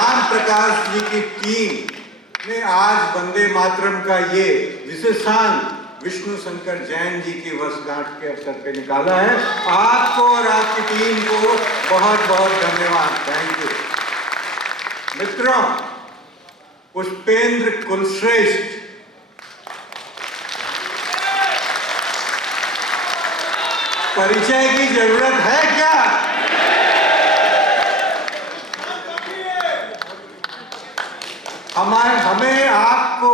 ज्ञान प्रकाश जी की टीम ने आज वंदे मातरम का ये विशेषांक विष्णु शंकर जैन जी की वर्षगांठ के अवसर पे निकाला है। आपको और आपकी टीम को बहुत बहुत धन्यवाद। Thank you. मित्रों, पुष्पेंद्र कुलश्रेष्ठ परिचय की जरूरत है क्या? हमें आपको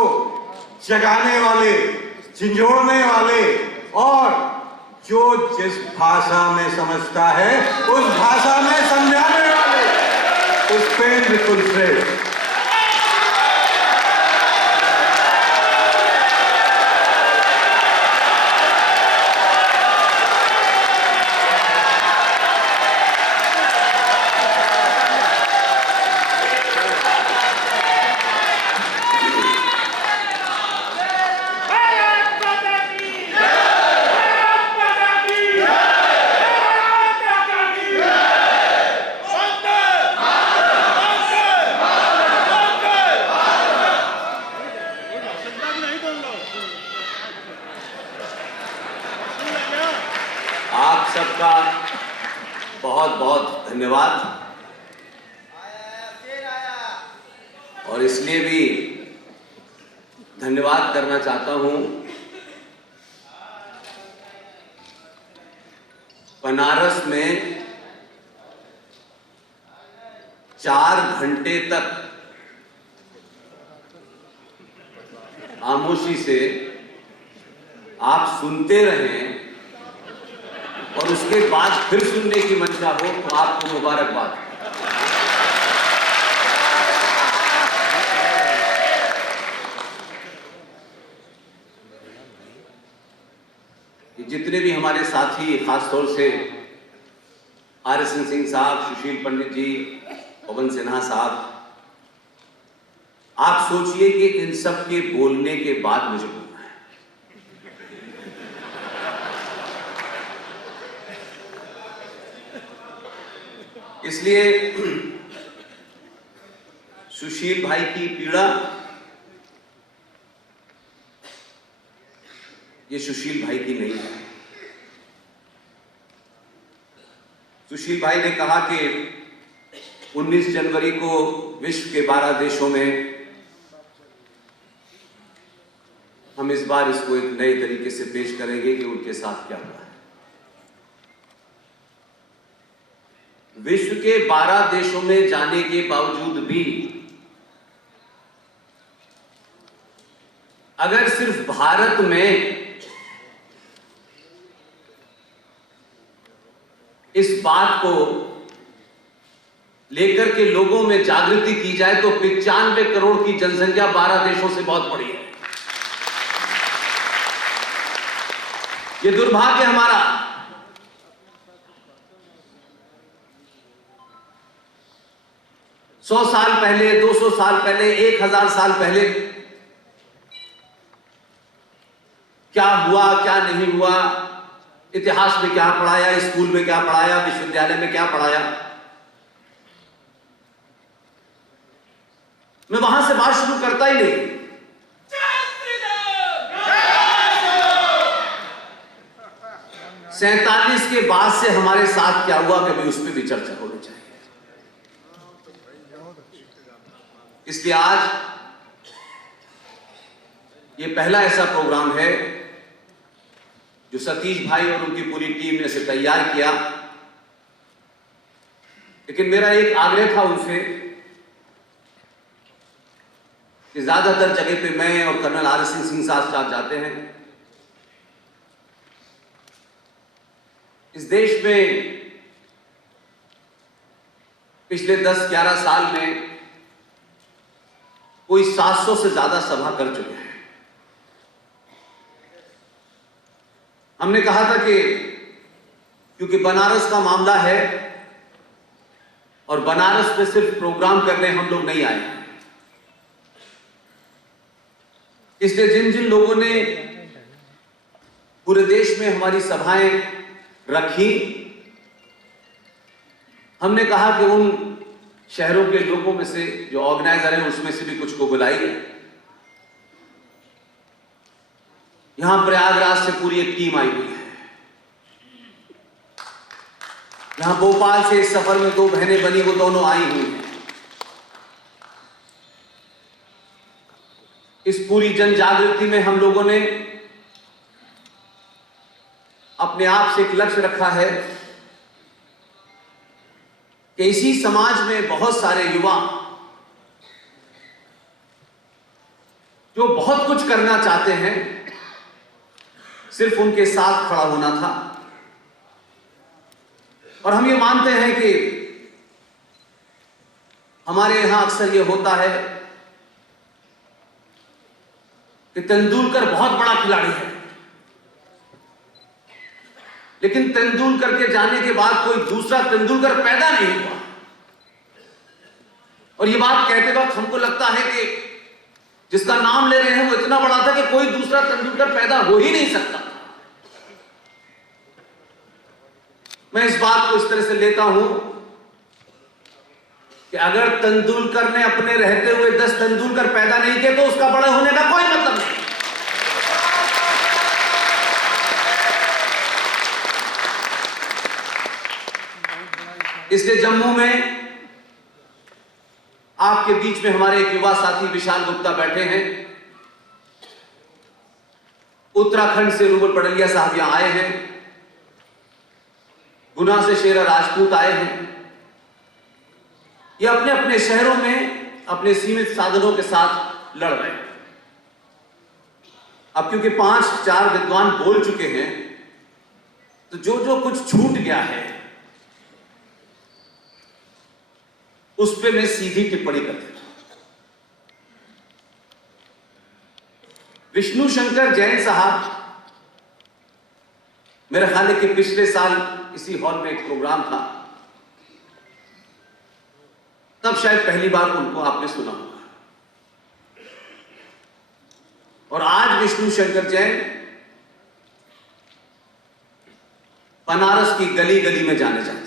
जगाने वाले, झिंझोड़ने वाले और जो जिस भाषा में समझता है उस भाषा में समझाने वाले पुष्पेंद्र कुलश्रेष्ठ। आप सबका बहुत बहुत धन्यवाद। और इसलिए भी धन्यवाद करना चाहता हूं बनारस में 4 घंटे तक खामोशी से आप सुनते रहें और उसके बाद फिर सुनने की मंशा हो तो आपको मुबारकबाद। जितने भी हमारे साथी, खासतौर से आर.एस.एन. सिंह साहब, सुशील पंडित जी, पवन सिन्हा साहब, आप सोचिए कि इन सब के बोलने के बाद मुझे बोलना है। इसलिए सुशील भाई की पीड़ा ये सुशील भाई की नहीं है। सुशील भाई ने कहा कि 19 जनवरी को विश्व के 12 देशों में हम इस बार इसको एक नए तरीके से पेश करेंगे कि उनके साथ क्या हुआ है। विश्व के 12 देशों में जाने के बावजूद भी अगर सिर्फ भारत में इस बात को लेकर के लोगों में जागृति की जाए तो 95 करोड़ की जनसंख्या 12 देशों से बहुत बड़ी है। ये दुर्भाग्य हमारा। सौ साल पहले, 200 साल पहले, 1000 साल पहले क्या हुआ, क्या नहीं हुआ, इतिहास में क्या पढ़ाया, स्कूल में क्या पढ़ाया, विश्वविद्यालय में क्या पढ़ाया, मैं वहां से बात शुरू करता ही नहीं। सैंतालीस के बाद से हमारे साथ क्या हुआ, कभी उस पर भी चर्चा होनी चाहिए। इसलिए आज ये पहला ऐसा प्रोग्राम है जो सतीश भाई और उनकी पूरी टीम ने इसे तैयार किया। लेकिन मेरा एक आग्रह था उनसे कि ज्यादातर जगह पे मैं और कर्नल आर.एस.एन. सिंह साथ जाते हैं। इस देश में पिछले 10-11 साल में कोई 700 से ज्यादा सभा कर चुके हैं। हमने कहा था कि क्योंकि बनारस का मामला है और बनारस में सिर्फ प्रोग्राम करने हम लोग नहीं आए, इसलिए जिन जिन लोगों ने पूरे देश में हमारी सभाएं रखी, हमने कहा कि उन शहरों के लोगों में से जो ऑर्गेनाइजर हैं उसमें से भी कुछ को बुलाइए। यहां प्रयागराज से पूरी एक टीम आई हुई है। यहां भोपाल से इस सफर में 2 बहनें बनी, वो दोनों आई हुई हैं। इस पूरी जन जागृति में हम लोगों ने अपने आप से एक लक्ष्य रखा है कि इसी समाज में बहुत सारे युवा जो बहुत कुछ करना चाहते हैं, सिर्फ उनके साथ खड़ा होना था। और हम ये मानते हैं कि हमारे यहां अक्सर ये होता है कि तेंदुलकर बहुत बड़ा खिलाड़ी है, लेकिन तेंदुलकर के जाने के बाद कोई दूसरा तेंदुलकर पैदा नहीं हुआ। और ये बात कहते वक्त हमको लगता है कि जिसका नाम ले रहे हैं वो इतना बड़ा था कि कोई दूसरा तेंदुलकर पैदा हो ही नहीं सकता। मैं इस बात को इस तरह से लेता हूं कि अगर तेंदुलकर ने अपने रहते हुए 10 तेंदुलकर पैदा नहीं किए तो उसका बड़े होने का कोई मतलब नहीं। इसलिए जम्मू में आपके बीच में हमारे एक युवा साथी विशाल गुप्ता बैठे हैं। उत्तराखंड से रूबल पड़लिया साहब यहां आए हैं। गुना से शेरा राजपूत आए हैं। ये अपने अपने शहरों में अपने सीमित साधनों के साथ लड़ रहे हैं। अब क्योंकि 5-4 विद्वान बोल चुके हैं, तो जो जो कुछ छूट गया है उस पे मैं सीधी टिप्पणी कर देता हूं। विष्णु शंकर जैन साहब, मेरा ख्याल है कि पिछले साल इसी हॉल में एक प्रोग्राम था, तब शायद पहली बार उनको आपने सुना होगा। और आज विष्णु शंकर जैन बनारस की गली गली में जाने जाते हैं।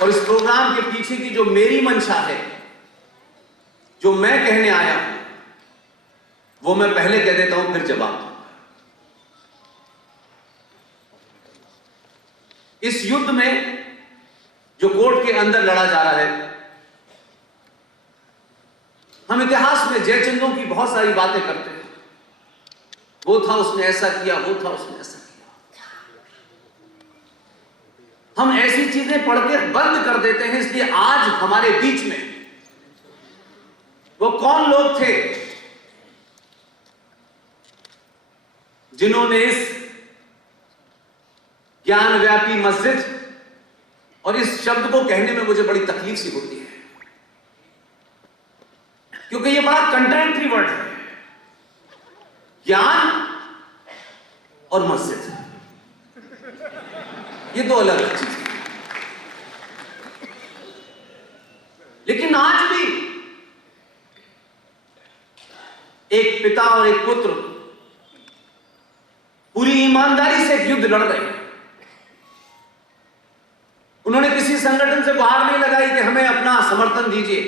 और इस प्रोग्राम के पीछे की जो मेरी मंशा है, जो मैं कहने आया हूं, वो मैं पहले कह देता हूं, फिर जवाब दूंगा। इस युद्ध में जो कोर्ट के अंदर लड़ा जा रहा है, हम इतिहास में जयचंदों की बहुत सारी बातें करते हैं। वो था, उसने ऐसा किया, वो था, उसने ऐसा किया। हम ऐसी चीजें पढ़ के बंद कर देते हैं। इसलिए आज हमारे बीच में वो कौन लोग थे जिन्होंने इस ज्ञानव्यापी मस्जिद, और इस शब्द को कहने में मुझे बड़ी तकलीफ सी होती है क्योंकि ये बड़ा कंट्राडिक्टरी वर्ड है, ज्ञान और मस्जिद, ये 2 अलग अलग चीजें हैं। लेकिन आज भी एक पिता और एक पुत्र पूरी ईमानदारी से एक युद्ध लड़ रहे हैं। उन्होंने किसी संगठन से गुहार नहीं लगाई कि हमें अपना समर्थन दीजिए।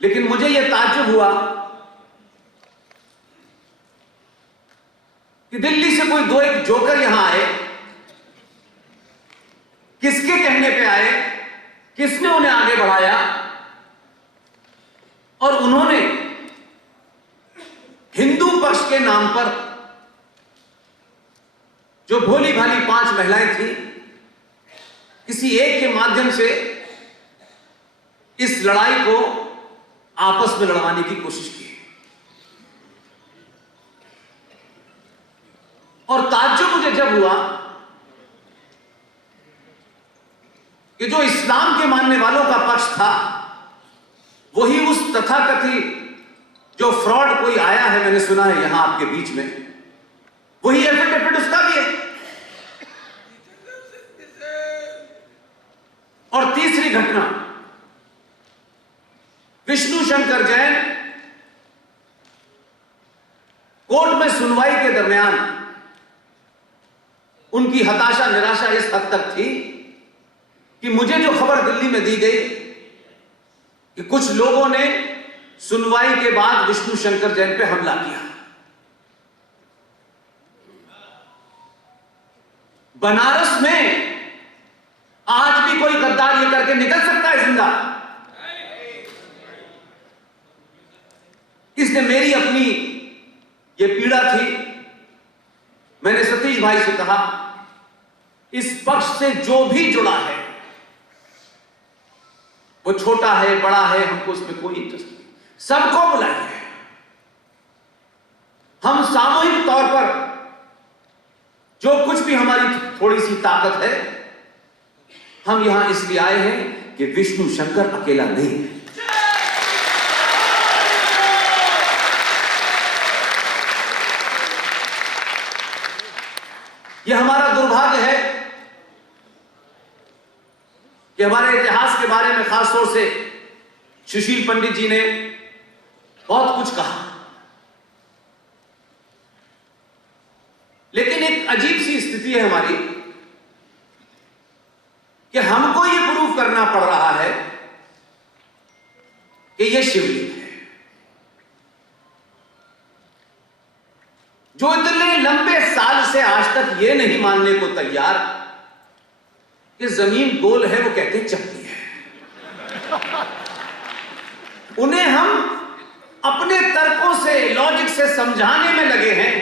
लेकिन मुझे यह ताज्जुब हुआ कि दिल्ली से कोई 2-1 जोकर यहां आए। किसके कहने पे आए, किसने उन्हें आगे बढ़ाया, और उन्होंने हिंदू पक्ष के नाम पर जो भोली भाली 5 महिलाएं थी, किसी एक के माध्यम से इस लड़ाई को आपस में लड़वाने की कोशिश की। और ताज्जुब मुझे जब हुआ कि जो इस्लाम के मानने वालों का पक्ष था, वही उस तथाकथित जो फ्रॉड कोई आया है, मैंने सुना है यहां आपके बीच में, वही एफिडेविट उसका भी है। और तीसरी घटना, विष्णु शंकर जैन कोर्ट में सुनवाई के दरमियान उनकी हताशा निराशा इस हद तक थी कि मुझे जो खबर दिल्ली में दी गई कि कुछ लोगों ने सुनवाई के बाद विष्णु शंकर जैन पे हमला किया। बनारस में आज भी कोई गद्दार ये करके निकल सकता है जिंदा? इसने मेरी अपनी ये पीड़ा थी। मैंने सतीश भाई से कहा, इस पक्ष से जो भी जुड़ा है, वो छोटा है बड़ा है, हमको इसमें कोई इंटरेस्ट नहीं, सबको बुलाइए। हम सामूहिक तौर पर जो कुछ भी हमारी थोड़ी सी ताकत है, हम यहां इसलिए आए हैं कि विष्णु शंकर अकेला नहीं है। यह हमारा दुर्भाग्य है कि हमारे इतिहास के बारे में खासतौर से सुशील पंडित जी ने बहुत कुछ कहा, लेकिन एक अजीब सी स्थिति है हमारी कि हमको यह प्रूव करना पड़ रहा है कि यह शिवलिंग है। जो इतने लंबे साल से आज तक यह नहीं मानने को तैयार कि जमीन गोल है, वो कहते हैं चपटी है। उन्हें हम अपने तर्कों से, लॉजिक से समझाने में लगे हैं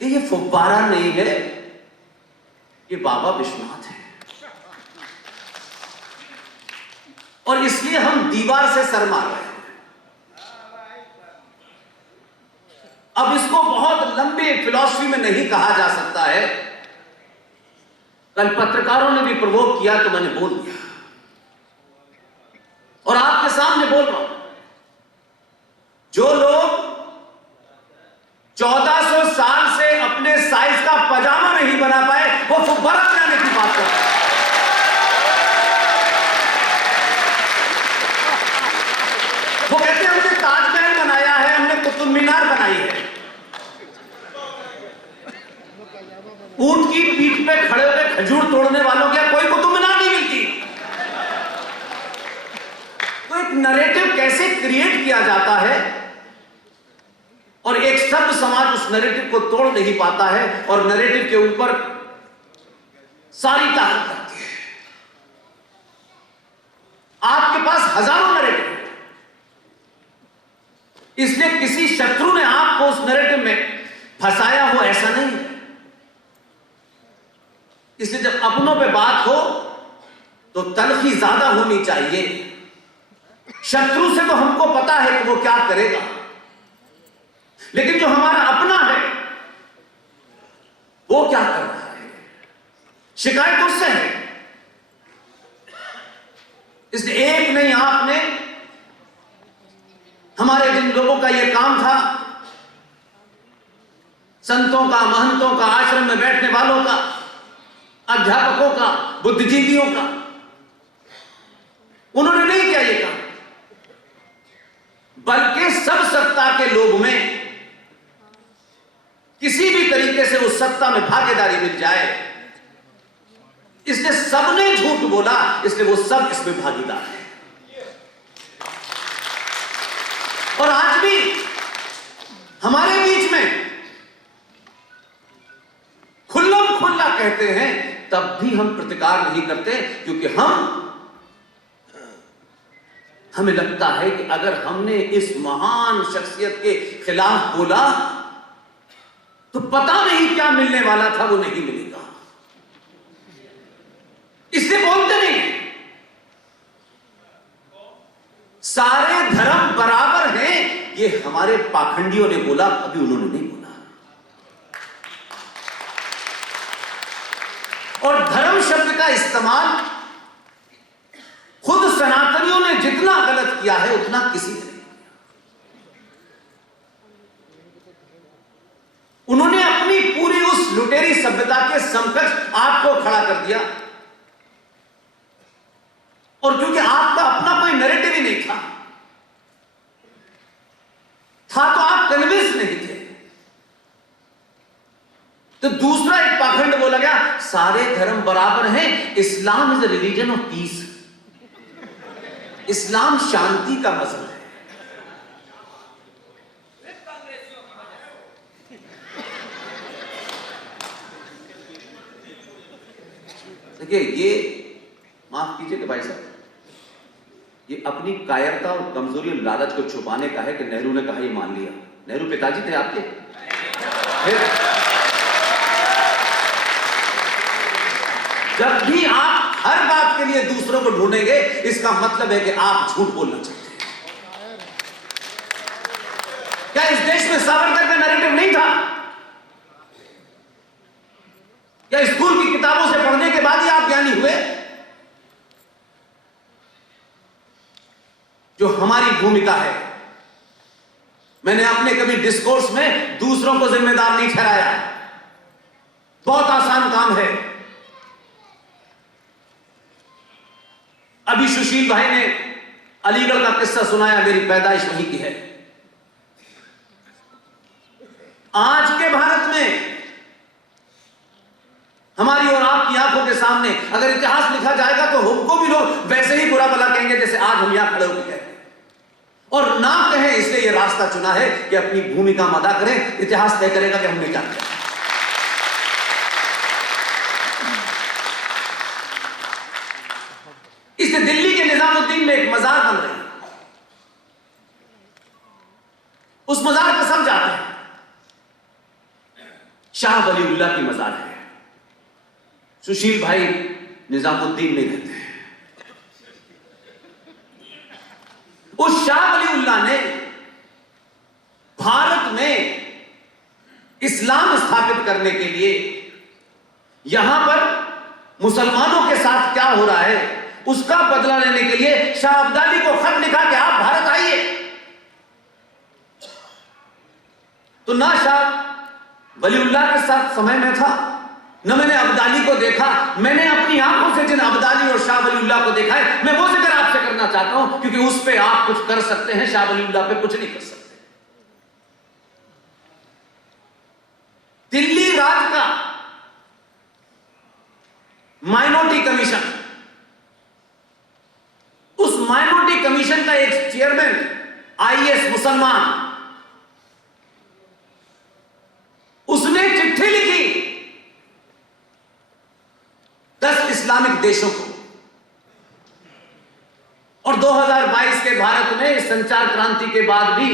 कि ये फुब्बारा नहीं है, ये बाबा विश्वनाथ है। और इसलिए हम दीवार से सर मार रहे हैं। अब इसको बहुत लंबे फिलॉसफी में नहीं कहा जा सकता है। कल पत्रकारों ने भी प्रवोक किया तो मैंने बोल दिया, और आपके सामने बोल रहा हूं। जो लोग 1400 साल से अपने साइज का पजामा नहीं बना पाए, वो फुब्बारा बनाने की बात करते हैं। वो कहते हैं हमने ताजमहल बनाया है, हमने कुतुब मीनार बनाई है। ऊंट की पीठ पे खड़े होकर खजूर तोड़ने वालों की कोई कुतुब मीनार नहीं मिलती। तो एक नैरेटिव कैसे क्रिएट किया जाता है और एक सभ्य समाज उस नैरेटिव को तोड़ नहीं पाता है और नैरेटिव के ऊपर सारी ताकत रखती है। आपके पास हजारों नैरेटिव है, इसलिए किसी शत्रु ने आपको उस नैरेटिव में फंसाया हो ऐसा नहीं। इसलिए जब अपनों पे बात हो तो तलखी ज्यादा होनी चाहिए। शत्रु से तो हमको पता है कि वो क्या करेगा, लेकिन जो हमारा अपना है वो क्या कर रहा है, शिकायत उससे है। इसलिए एक नहीं, आपने हमारे जिन लोगों का यह काम था, संतों का, महंतों का, आश्रम में बैठने वालों का, अध्यापकों का, बुद्धिजीवियों का, उन्होंने नहीं किया ये काम, बल्कि सब सत्ता के लोग में किसी भी तरीके से उस सत्ता में भागीदारी मिल जाए, इसलिए सबने झूठ बोला, इसलिए वो सब इसमें भागीदार है। और आज भी हमारे बीच में खुल्लम खुल्ला कहते हैं, तब भी हम प्रतिकार नहीं करते, क्योंकि हमें लगता है कि अगर हमने इस महान शख्सियत के खिलाफ बोला तो पता नहीं क्या मिलने वाला था, वो नहीं मिलेगा, इसलिए बोलते नहीं। सारे धर्म बराबर हैं, ये हमारे पाखंडियों ने बोला, अभी उन्होंने नहीं बोला। और धर्म शब्द का इस्तेमाल खुद सनातनियों ने जितना गलत किया है उतना किसी ने नहीं किया। उन्होंने अपनी पूरी उस लुटेरी सभ्यता के समकक्ष आपको खड़ा कर दिया, और क्योंकि आपका अपना कोई नैरेटिव ही नहीं था तो आप कन्विंस नहीं थे। तो दूसरा एक पाखंड बोला गया, सारे धर्म बराबर हैं, Islam is a religion of peace. इस्लाम शांति का मजहब है। देखिए, ये माफ कीजिएगा भाई साहब, ये अपनी कायरता और कमजोरी और लालच को छुपाने का है कि नेहरू ने कहा ये मान लिया। नेहरू पिताजी थे आपके। फिर जब भी आप हर बात के लिए दूसरों को ढूंढेंगे, इसका मतलब है कि आप झूठ बोलना चाहते हैं। क्या इस देश में सावरकर का नैरेटिव नहीं था? क्या स्कूल की किताबों से पढ़ने के बाद ही आप ज्ञानी हुए? जो हमारी भूमिका है, मैंने अपने कभी डिस्कोर्स में दूसरों को जिम्मेदार नहीं ठहराया। बहुत आसान काम है। अभी सुशील भाई ने अलीगढ़ का किस्सा सुनाया, मेरी पैदाइश वहीं की है। आज के भारत में हमारी और आपकी आंखों के सामने अगर इतिहास लिखा जाएगा तो हमको भी लोग वैसे ही बुरा भला कहेंगे जैसे आज हम यहां खड़े होकर कहते हैं। और ना कहें, इसलिए यह रास्ता चुना है कि अपनी भूमिका में अदा करें। इतिहास तय करेगा कि हमने क्या किया। इससे दिल्ली के निजामुद्दीन में एक मजार बन रही है। उस मजार पर सब जाते हैं। शाह वलीउल्लाह की मजार है। सुशील भाई निजामुद्दीन में रहते हैं। उस शाह वलीउल्लाह ने भारत में इस्लाम स्थापित करने के लिए यहां पर मुसलमानों के साथ क्या हो रहा है उसका बदला लेने के लिए शाह अब्दाली को खत लिखा कि आप भारत आइए। तो ना शाह वलीउल्लाह के साथ समय में था, न मैंने अब्दाली को देखा। मैंने अपनी आंखों से जिन अब्दाली और शाह वलीउल्लाह को देखा है, मैं वो जिक्र आपसे करना चाहता हूं, क्योंकि उस पे आप कुछ कर सकते हैं, शाह वलीउल्लाह पे कुछ नहीं कर सकते। दिल्ली राज का माइनॉरिटी कमीशन, उस माइनॉरिटी कमीशन का एक चेयरमैन आईएएस मुसलमान, उसने चिट्ठी लिखी 10 इस्लामिक देशों को। और 2022 के भारत में संचार क्रांति के बाद भी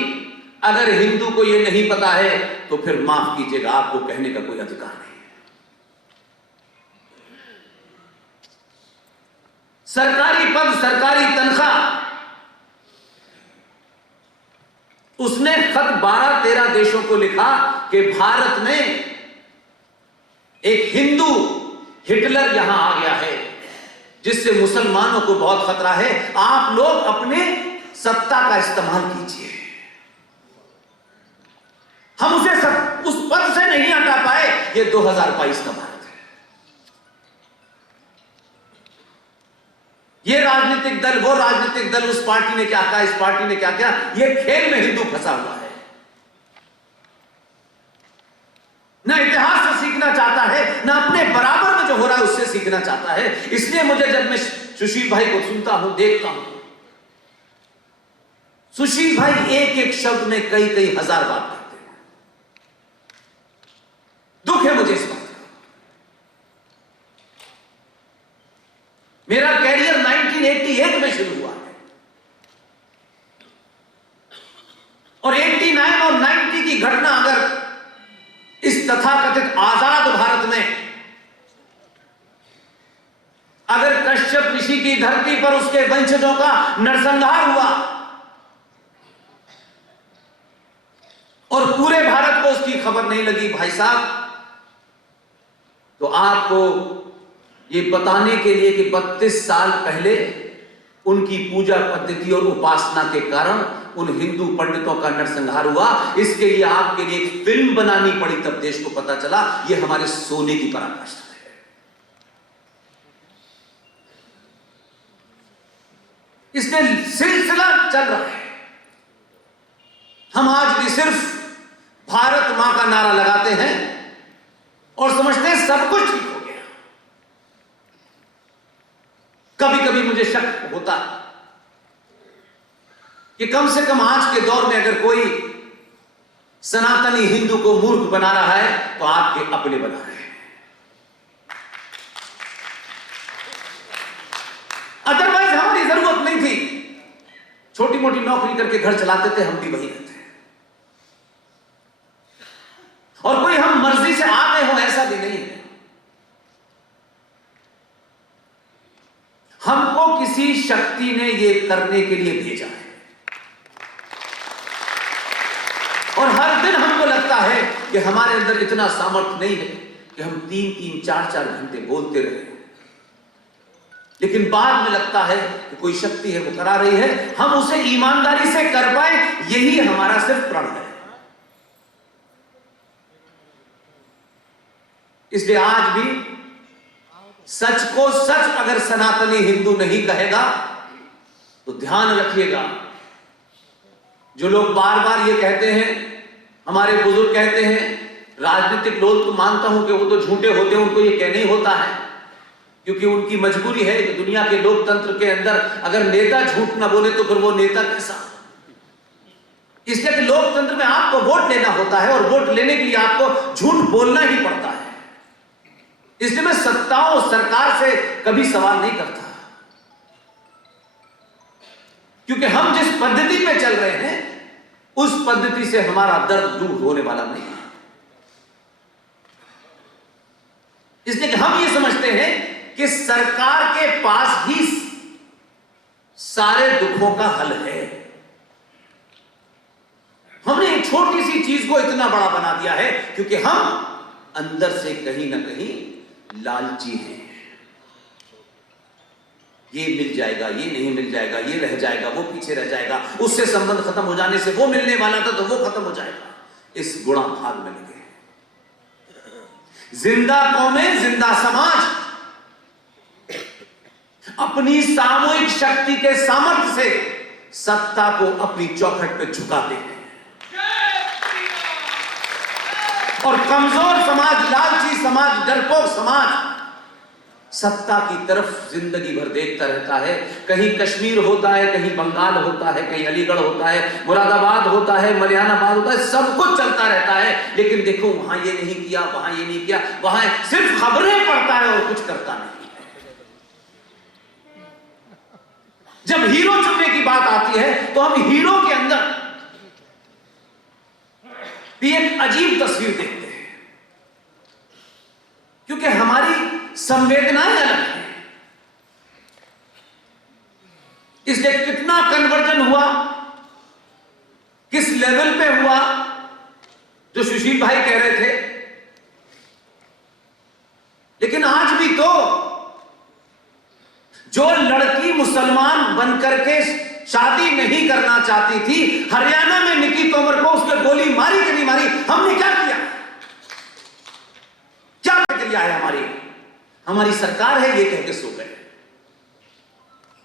अगर हिंदू को यह नहीं पता है तो फिर माफ कीजिएगा, आपको कहने का कोई अधिकार नहीं है। सरकारी पद, सरकारी तनख्वाह, उसने खत 12-13 देशों को लिखा कि भारत में एक हिंदू हिटलर यहां आ गया है जिससे मुसलमानों को बहुत खतरा है। आप लोग अपने सत्ता का इस्तेमाल कीजिए। हम उसे उस पद से नहीं हटा पाए। यह 2022 का भारत है। यह राजनीतिक दल, वो राजनीतिक दल, उस पार्टी ने क्या कहा, इस पार्टी ने क्या किया, यह खेल में हिंदू फंसा हुआ है। ना इतिहास से सीखना चाहता है, ना अपने बराबर में जो हो रहा है उससे सीखना चाहता है। इसलिए मुझे जब मैं सुशील भाई को सुनता हूं, देखता हूं, सुशील भाई एक एक शब्द में कई कई हजार बात करते हैं। दुख है मुझे इस बात का। मेरा कैरियर 1988 में शुरू हुआ है और 89 और 90 की घटना अगर इस तथाकथित आजाद भारत में अगर कश्यप ऋषि की धरती पर उसके वंशजों का नरसंहार हुआ और पूरे भारत को उसकी खबर नहीं लगी भाई साहब, तो आपको यह बताने के लिए कि 32 साल पहले उनकी पूजा पद्धति और उपासना के कारण उन हिंदू पंडितों का नरसंहार हुआ, इसके लिए आपके लिए एक फिल्म बनानी पड़ी। तब देश को पता चला यह हमारे सोने की पराकाष्ठा है। इसलिए सिलसिला चल रहा है। हम आज भी सिर्फ भारत मां का नारा लगाते हैं और समझते हैं सब कुछ ठीक हो गया। कभी कभी मुझे शक होता है कि कम से कम आज के दौर में अगर कोई सनातनी हिंदू को मूर्ख बना रहा है तो आपके अपने बना रहे हैं। अदरवाइज हमारी जरूरत नहीं थी, छोटी मोटी नौकरी करके घर चलाते थे, हम भी वही रहते हैं। और कोई हम मर्जी से आ गए हो ऐसा भी नहीं है। हमको किसी शक्ति ने यह करने के लिए भेजा है और हर दिन हमको लगता है कि हमारे अंदर इतना सामर्थ्य नहीं है कि हम 3-3, 4-4 घंटे बोलते रहे, लेकिन बाद में लगता है कि कोई शक्ति है वो करा रही है, हम उसे ईमानदारी से कर पाए, यही हमारा सिर्फ प्रण है। इसलिए आज भी सच को सच अगर सनातनी हिंदू नहीं कहेगा तो ध्यान रखिएगा, जो लोग बार बार ये कहते हैं, हमारे बुजुर्ग कहते हैं, राजनीतिक लोग तो मानता हूं कि वो तो झूठे होते हैं, उनको ये कहना ही होता है क्योंकि उनकी मजबूरी है कि दुनिया के लोकतंत्र के अंदर अगर नेता झूठ ना बोले तो फिर वो नेता कैसा। इसलिए कि लोकतंत्र में आपको वोट लेना होता है और वोट लेने के लिए आपको झूठ बोलना ही पड़ता है। इसलिए मैं सत्ताओं सरकार से कभी सवाल नहीं करता, क्योंकि हम जिस पद्धति में चल रहे हैं उस पद्धति से हमारा दर्द दूर होने वाला नहीं है। इसलिए कि हम ये समझते हैं कि सरकार के पास ही सारे दुखों का हल है। हमने एक छोटी सी चीज को इतना बड़ा बना दिया है क्योंकि हम अंदर से कहीं ना कहीं लालची हैं। ये मिल जाएगा, ये नहीं मिल जाएगा, ये रह जाएगा, वो पीछे रह जाएगा, उससे संबंध खत्म हो जाने से वो मिलने वाला था तो वो खत्म हो जाएगा। इस गुणा भाग में लगे। जिंदा कौमें, जिंदा समाज अपनी सामूहिक शक्ति के सामर्थ्य से सत्ता को अपनी चौखट पे झुकाते हैं और कमजोर समाज, लालची समाज, डरपोक समाज सत्ता की तरफ जिंदगी भर देखता रहता है। कहीं कश्मीर होता है, कहीं बंगाल होता है, कहीं अलीगढ़ होता है, मुरादाबाद होता है, मलियानाबाद होता है, सब कुछ चलता रहता है, लेकिन देखो वहां ये नहीं किया, वहां ये नहीं किया, वहां सिर्फ खबरें पढ़ता है और कुछ करता नहीं। जब हीरो चुनने की बात आती है तो हम हीरो के अंदर भी एक अजीब तस्वीर देखते हैं, क्योंकि हमारी संवेदनाएं अलग हैं। इसलिए कितना कन्वर्जन हुआ, किस लेवल पे हुआ, जो सुशील भाई कह रहे थे, लेकिन आज भी तो जो लड़की मुसलमान बनकर के शादी नहीं करना चाहती थी, हरियाणा में निकी तोमर को उसके गोली मारी कि नहीं मारी, हमने क्या किया? क्या प्रक्रिया है हमारी सरकार है ये कह के सो गए।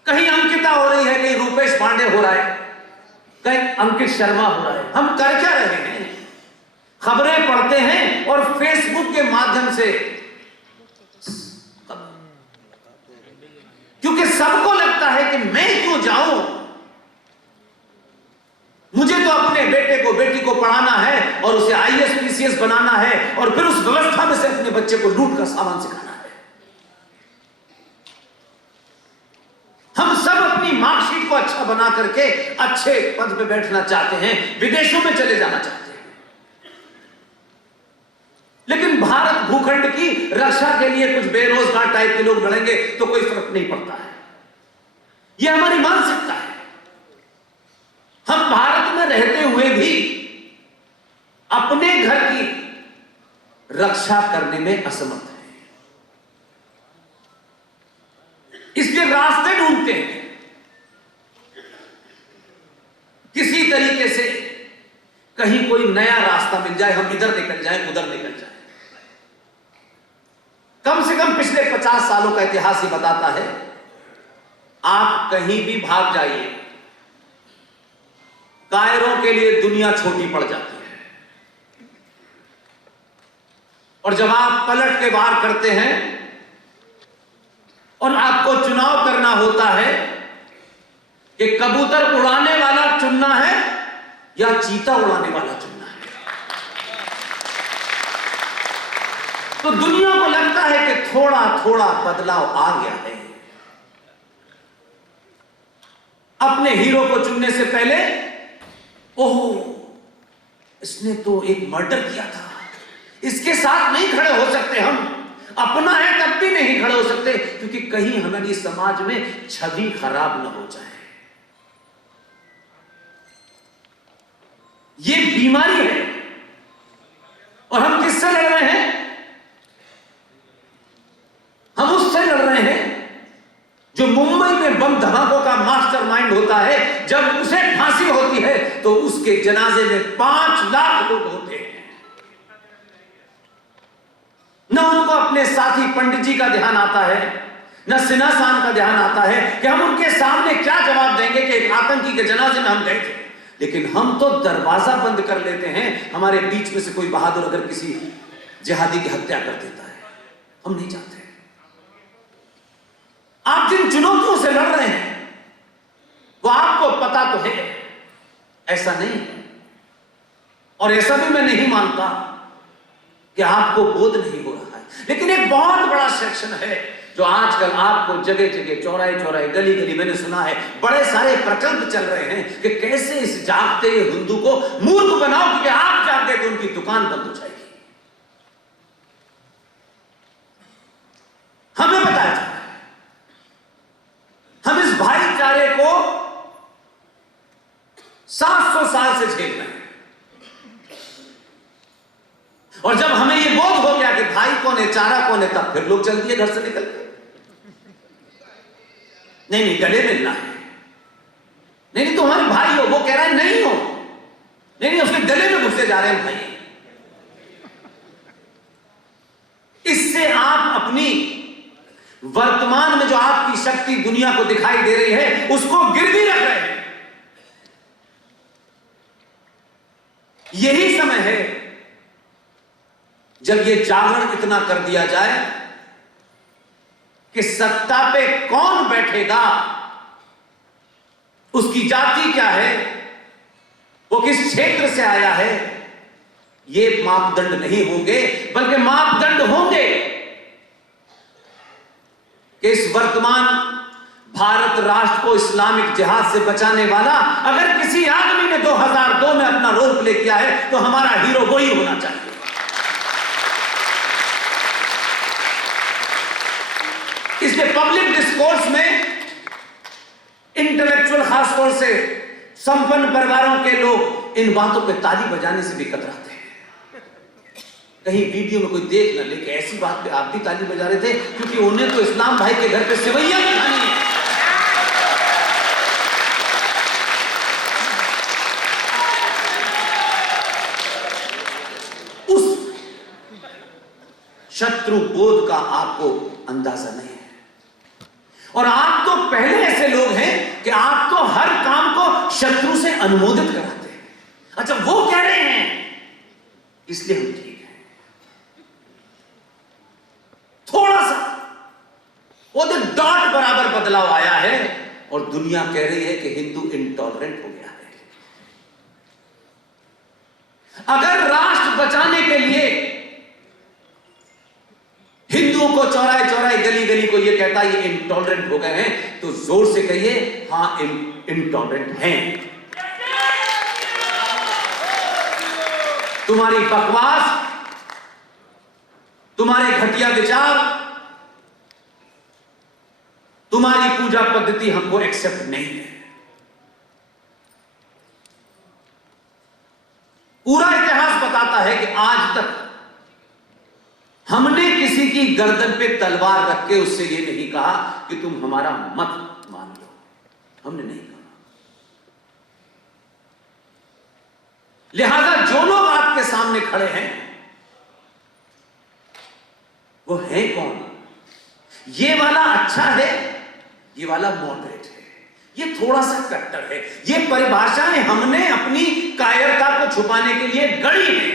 कहीं अंकिता हो रही है, कहीं रूपेश पांडे हो रहा है, कहीं अंकित शर्मा हो रहा है। हम कर क्या रहे हैं? खबरें पढ़ते हैं और फेसबुक के माध्यम से, क्योंकि सबको लगता है कि मैं क्यों जाऊं, मुझे तो अपने बेटे को, बेटी को पढ़ाना है और उसे आईएएस पीसीएस बनाना है और फिर उस व्यवस्था में से अपने बच्चे को लूट का सामान सिखाना है। हम सब अपनी मार्कशीट को अच्छा बना करके अच्छे पद पे बैठना चाहते हैं, विदेशों में चले जाना चाहते हैं, लेकिन भारत भूखंड की रक्षा के लिए कुछ बेरोजगार टाइप के लोग लड़ेंगे तो कोई फर्क नहीं पड़ता है। यह हमारी मानसिकता है। हम भारत में रहते हुए भी अपने घर की रक्षा करने में असमर्थ हैं, इसलिए रास्ते ढूंढते हैं किसी तरीके से, कहीं कोई नया रास्ता मिल जाए, हम इधर निकल जाए, उधर निकल जाए। कम से कम पिछले 50 सालों का इतिहास ही बताता है, आप कहीं भी भाग जाइए, कायरों के लिए दुनिया छोटी पड़ जाती है। और जब आप पलट के वार करते हैं और आपको चुनाव करना होता है कि कबूतर उड़ाने वाला चुनना है या चीता उड़ाने वाला चुनना है, तो दुनिया को लगता है कि थोड़ा थोड़ा बदलाव आ गया है। अपने हीरो को चुनने से पहले ओह, इसने तो एक मर्डर किया था, इसके साथ नहीं खड़े हो सकते, हम अपना है तब भी नहीं खड़े हो सकते, क्योंकि कहीं हमारी समाज में छवि खराब न हो जाए। ये बीमारी है। और हम किससे लड़ रहे हैं? हम उससे लड़ रहे हैं जो मुंबई में बम धमाकों का मास्टरमाइंड होता है। जब उसे फांसी होती है तो उसके जनाजे में 5 लाख लोग होते हैं। न उनको अपने साथी पंडित जी का ध्यान आता है, न सिन्हा साहब का ध्यान आता है कि हम उनके सामने क्या जवाब देंगे कि एक आतंकी के जनाजे में हम गए थे। लेकिन हम तो दरवाजा बंद कर लेते हैं। हमारे बीच में से कोई बहादुर अगर किसी जिहादी की हत्या कर देता है, हम नहीं चाहते। आप जिन चुनौतियों से लड़ रहे हैं वो आपको पता तो है, ऐसा नहीं है। और ऐसा भी मैं नहीं मानता कि आपको बोध नहीं हो रहा है। लेकिन एक बहुत बड़ा सेक्शन है जो आजकल आपको जगह जगह, चौराहे चौराहे, गली गली, मैंने सुना है बड़े सारे प्रकल्प चल रहे हैं कि कैसे इस जागते हिंदू को मूर्ख बनाओ, क्योंकि आप जागते तो उनकी दुकान बंद हो जाएगी। हमें बताया जाए, हम इस भाईचारे को 700 साल से झेल रहे हैं। और जब हमें यह बोध हो गया कि भाई कौन है, चारा कौन है, तब फिर लोग चल दिए घर से निकल के। नहीं नहीं, गले मिलना है, नहीं नहीं तुम्हारे भाई हो, वो कह रहा है नहीं हो, नहीं नहीं उसके गले में घुसे जा रहे हैं भाई। इससे आप अपनी वर्तमान में जो आपकी शक्ति दुनिया को दिखाई दे रही है उसको गिरवी रख रहे हैं। यही समय है जब यह जागरण इतना कर दिया जाए कि सत्ता पे कौन बैठेगा, उसकी जाति क्या है, वो किस क्षेत्र से आया है, ये मापदंड नहीं होंगे, बल्कि मापदंड होंगे कि इस वर्तमान भारत राष्ट्र को इस्लामिक जिहाद से बचाने वाला अगर किसी आदमी ने 2002 में अपना रोल प्ले किया है तो हमारा हीरो वही होना चाहिए। इसलिए पब्लिक डिस्कोर्स में इंटेलेक्चुअल, खासतौर से संपन्न परिवारों के लोग इन बातों पे ताली बजाने से भी कतराते हैं। कहीं वीडियो में कोई देख न ले कि ऐसी बात पे आप भी ताली बजा रहे थे, क्योंकि उन्हें तो इस्लाम भाई के घर पे सेवैयां भी खानी है। उस शत्रु बोध का आपको अंदाजा नहीं है। और आप तो पहले ऐसे लोग हैं कि आप तो हर काम को शत्रु से अनुमोदित कराते हैं। अच्छा, वो कह रहे हैं इसलिए हम ठीक हैं। थोड़ा सा वो तो डॉट बराबर बदलाव आया है और दुनिया कह रही है कि हिंदू इंटॉलरेंट हो गया है। अगर राष्ट्र बचाने के लिए हिंदुओं को चौराहे चौराहे, गली गली को ये कहता है ये इंटॉलरेंट हो गए हैं, तो जोर से कहिए हां, इंटॉलरेंट हैं। तुम्हारी बकवास, तुम्हारे घटिया विचार, तुम्हारी पूजा पद्धति हमको एक्सेप्ट नहीं है। पूरा इतिहास बताता है कि आज तक हमने किसी की गर्दन पे तलवार रख के उससे ये नहीं कहा कि तुम हमारा मत मान लो, हमने नहीं कहा। लिहाजा जो लोग आपके सामने खड़े हैं वो है कौन? ये वाला अच्छा है, ये वाला मॉडरेट है, ये थोड़ा सा कट्टर है। ये परिभाषाएं हमने अपनी कायरता को छुपाने के लिए गढ़ी है।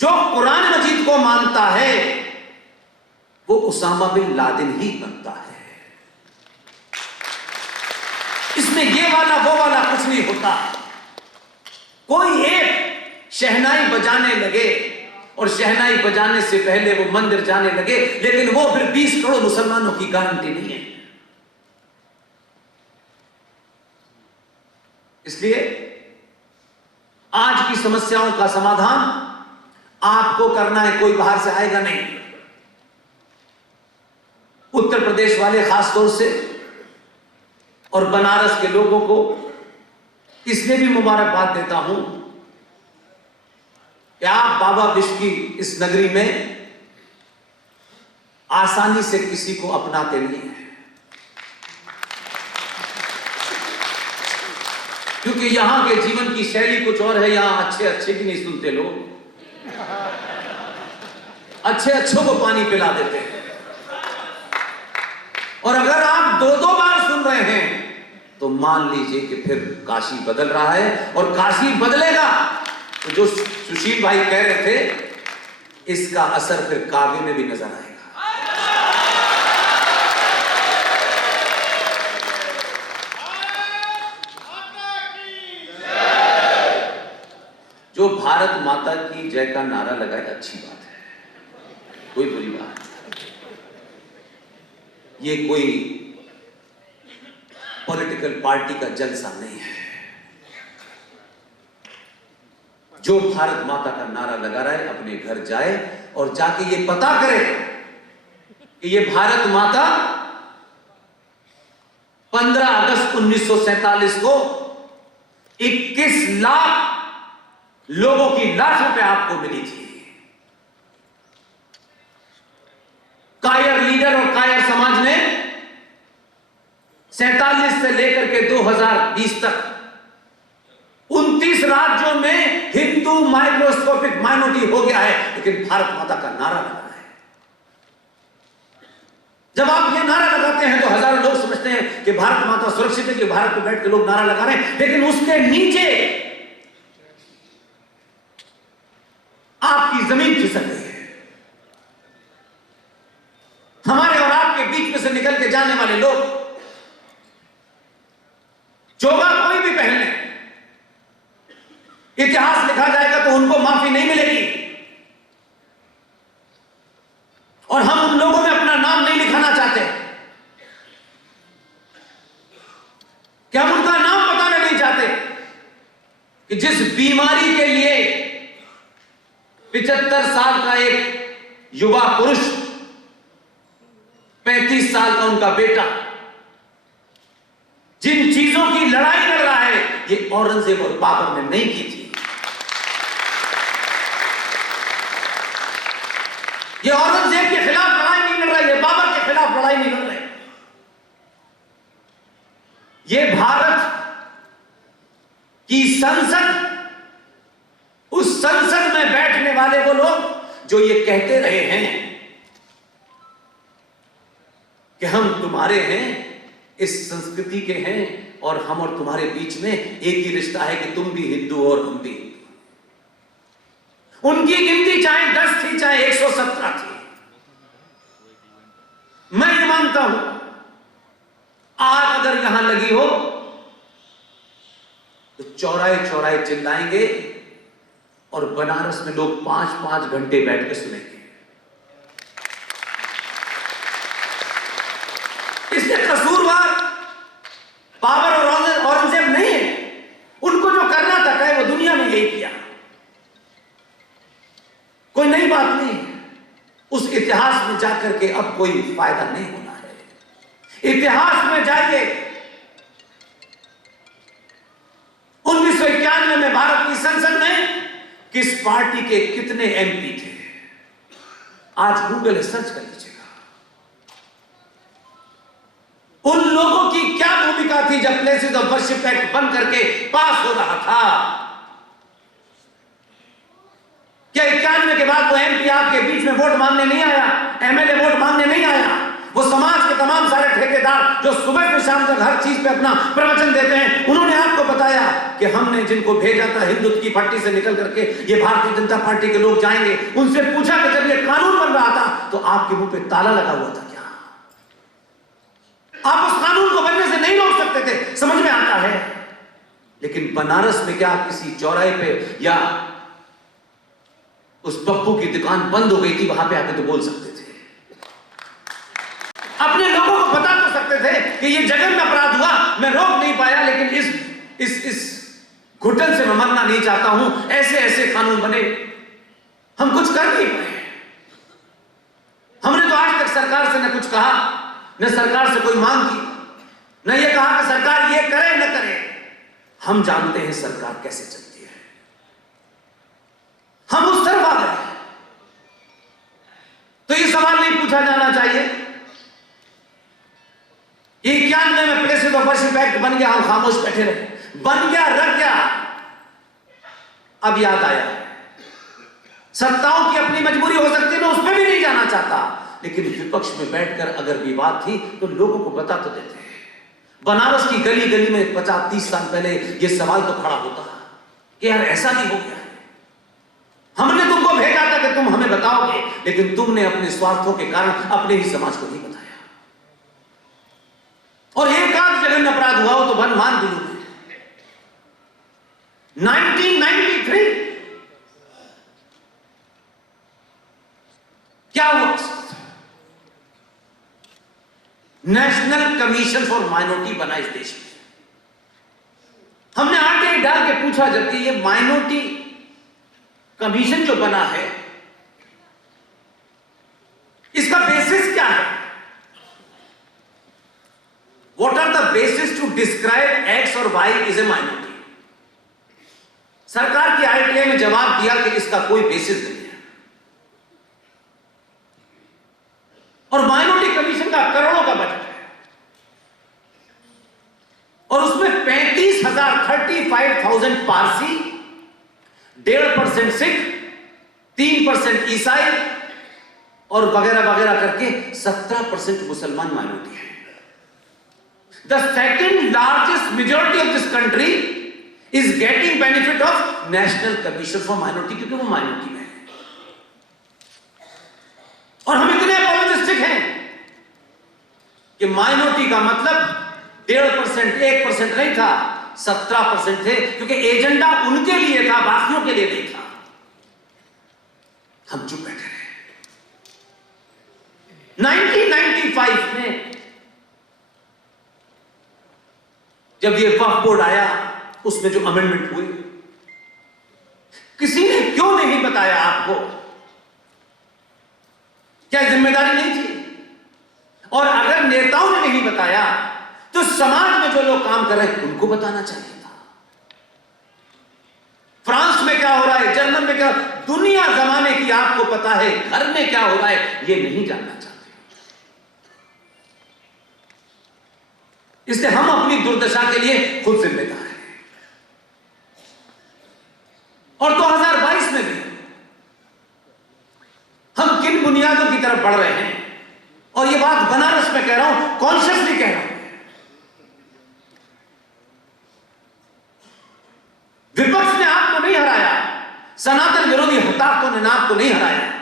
जो कुरान मजीद को जिसको मानता है वो उसामा बिन लादेन ही बनता है। इसमें ये वाला वो वाला कुछ नहीं होता। कोई एक शहनाई बजाने लगे और शहनाई बजाने से पहले वो मंदिर जाने लगे, लेकिन वो फिर 20 करोड़ मुसलमानों की गारंटी नहीं है। इसलिए आज की समस्याओं का समाधान आपको करना है, कोई बाहर से आएगा नहीं। उत्तर प्रदेश वाले खास तौर से और बनारस के लोगों को इसलिए भी मुबारकबाद देता हूं कि आप बाबा विश्व की इस नगरी में आसानी से किसी को अपनाते नहीं हैं, क्योंकि यहां के जीवन की शैली कुछ और है। यहां अच्छे अच्छे की नहीं सुनते लोग, अच्छे अच्छों को पानी पिला देते हैं। और अगर आप दो दो बार सुन रहे हैं तो मान लीजिए कि फिर काशी बदल रहा है, और काशी बदलेगा तो जो सुशील भाई कह रहे थे, इसका असर फिर काबे में भी नजर आएगा। जो भारत माता की जय का नारा लगाए, अच्छी बात है, कोई बुरी बात नहीं। ये कोई पॉलिटिकल पार्टी का जलसा नहीं है। जो भारत माता का नारा लगा रहा है अपने घर जाए और जाके ये पता करे कि ये भारत माता 15 अगस्त 1947 को 21 लाख लोगों की लाशों पे आपको मिली थी। कायर लीडर और कायर समाज ने 47 से लेकर के 2020 तक 29 राज्यों में हिंदू माइक्रोस्कोपिक माइनॉरिटी हो गया है, लेकिन भारत माता का नारा लगा है। जब आप ये नारा लगाते हैं तो हजारों लोग समझते हैं कि भारत माता सुरक्षित है, कि भारत में बैठ के लोग नारा लगा रहे हैं, लेकिन उसके नीचे आपकी जमीन खिसक गई है। हमारे और आपके बीच में से निकल के जाने वाले लोग चोगा कोई भी पहन ले, इतिहास लिखा जाएगा तो उनको माफी नहीं मिलेगी। और हम उन लोगों में अपना नाम नहीं लिखाना चाहते कि हम उनका नाम बताना नहीं चाहते कि जिस बीमारी के लिए 75 साल का एक युवा पुरुष, 35 साल का उनका बेटा, जिन चीजों की लड़ाई लड़ रहा है, ये औरंगजेब और बाबर ने नहीं की थी। ये औरंगजेब के खिलाफ लड़ाई नहीं लड़ रहा है, ये बाबर के खिलाफ लड़ाई नहीं लड़ रहे। ये भारत की संसद, उस संसद में बैठने वाले वो लोग जो ये कहते रहे हैं कि हम तुम्हारे हैं, इस संस्कृति के हैं, और हम और तुम्हारे बीच में एक ही रिश्ता है कि तुम भी हिंदू और हम भी हिंदू। उनकी गिनती चाहे 10 थी चाहे 117 थी, मैं ये मानता हूं आग अगर यहां लगी हो तो चौराहे चौराहे चिल्लाएंगे और बनारस में लोग 5-5 घंटे बैठ के सुनेंगे। इसके कसूरवार बाबर और औरंगजेब नहीं है। उनको जो करना था कहे वो दुनिया में यही किया, कोई नई बात नहीं। उस इतिहास में जाकर के अब कोई फायदा नहीं होना है। इतिहास में जाइए, 1991 में भारत की संसद में किस पार्टी के कितने एमपी थे, आज गूगल में सर्च कर लीजिएगा। उन लोगों की क्या भूमिका थी जब प्लेसेस ऑफ वर्शिप एक्ट बन करके पास हो रहा था? क्या 91 के बाद वो एमपी आपके बीच में वोट मांगने नहीं आया, एमएलए वोट मांगने नहीं आया? वो समाज के तमाम सारे ठेकेदार जो सुबह से शाम तक हर चीज पे अपना प्रवचन देते हैं, उन्होंने आपको बताया कि हमने जिनको भेजा था हिंदुत्व की भट्टी से निकल करके ये भारतीय जनता पार्टी के लोग जाएंगे, उनसे पूछा कि जब ये कानून बन रहा था तो आपके मुंह पे ताला लगा हुआ था क्या? आप उस कानून को बनने से नहीं रोक सकते थे, समझ में आता है। लेकिन बनारस में क्या किसी चौराहे पे या उस पप्पू की दुकान बंद हो गई थी, वहां पे आके तो बोल सकते थे, अपने लोगों को बता तो सकते थे कि ये जघन्य अपराध हुआ, मैं रोक नहीं पाया, लेकिन इस घुटन से मैं मरना नहीं चाहता हूं, ऐसे ऐसे कानून बने, हम कुछ कर नहीं पाए। हमने तो आज तक सरकार से न कुछ कहा, न सरकार से कोई मांग की, न ये कहा कि सरकार ये करे न करे। हम जानते हैं सरकार कैसे चलती है, हम उस तरफ आ गए। तो ये सवाल नहीं पूछा जाना चाहिए 91 में प्लेसेस ऑफ वर्शिप एक्ट बन गया, हम खामोश बैठे रहे, बन गया, रख गया। अब याद आया, सत्ताओं की अपनी मजबूरी हो सकती है, मैं उसमें भी नहीं जाना चाहता, लेकिन विपक्ष में बैठकर अगर भी बात थी तो लोगों को बता तो देते हैं। बनारस की गली गली में 50-30 साल पहले यह सवाल तो खड़ा होता कि यार ऐसा भी हो गया, हमने तुमको भेजा था कि तुम हमें बताओगे, लेकिन तुमने अपने स्वार्थों के कारण अपने ही समाज को नहीं बताया। और एक आध जघन्य अपराध हुआ हो तो बन मान भी लूंगे। 1993 क्या हुआ? नेशनल कमीशन फॉर माइनॉरिटी बना इस देश में। हमने आरटीआई डाल के पूछा, जबकि ये माइनॉरिटी कमीशन जो बना है इसका बेसिस क्या है? What are the basis to describe X और Y is a minority? सरकार की आरटीआई में जवाब दिया कि इसका कोई बेसिस नहीं है। और माइनॉरिटी कमीशन का करोड़ों का बजट है, और उसमें 35,000 पारसी, 1.5% सिख, 3% ईसाई और वगैरह वगैरह करके 17% मुसलमान माइनॉरिटी है। The second largest majority of this country is getting benefit of National Commission for Minority, क्योंकि वो माइनॉरिटी में है। और हम इतने अपोलोजिस्टिक हैं कि माइनॉरिटी का मतलब 1.5%, 1% नहीं था, 17% थे, क्योंकि एजेंडा उनके लिए था, बाकियों के लिए नहीं था। हम चुप बैठे रहे। 1995 में जब ये वक्फ बोर्ड आया, उसमें जो अमेंडमेंट हुए, किसी ने क्यों नहीं बताया आपको? क्या जिम्मेदारी नहीं थी? और अगर नेताओं ने नहीं बताया तो समाज में जो लोग काम कर रहे हैं उनको बताना चाहिए था। फ्रांस में क्या हो रहा है, जर्मन में क्या, दुनिया जमाने की आपको पता है, घर में क्या हो रहा है ये नहीं जानना चाहते। इसलिए हम अपनी दुर्दशा के लिए खुद जिम्मेदार हैं। और 2022 में भी हम किन बुनियादों की तरफ बढ़ रहे हैं, और ये बात बनारस में कह रहा हूं, कॉन्शियसली कह रहा हूं। विपक्ष ने आपको नहीं हराया, सनातन विरोधी हताशों ने आपको नहीं हराया।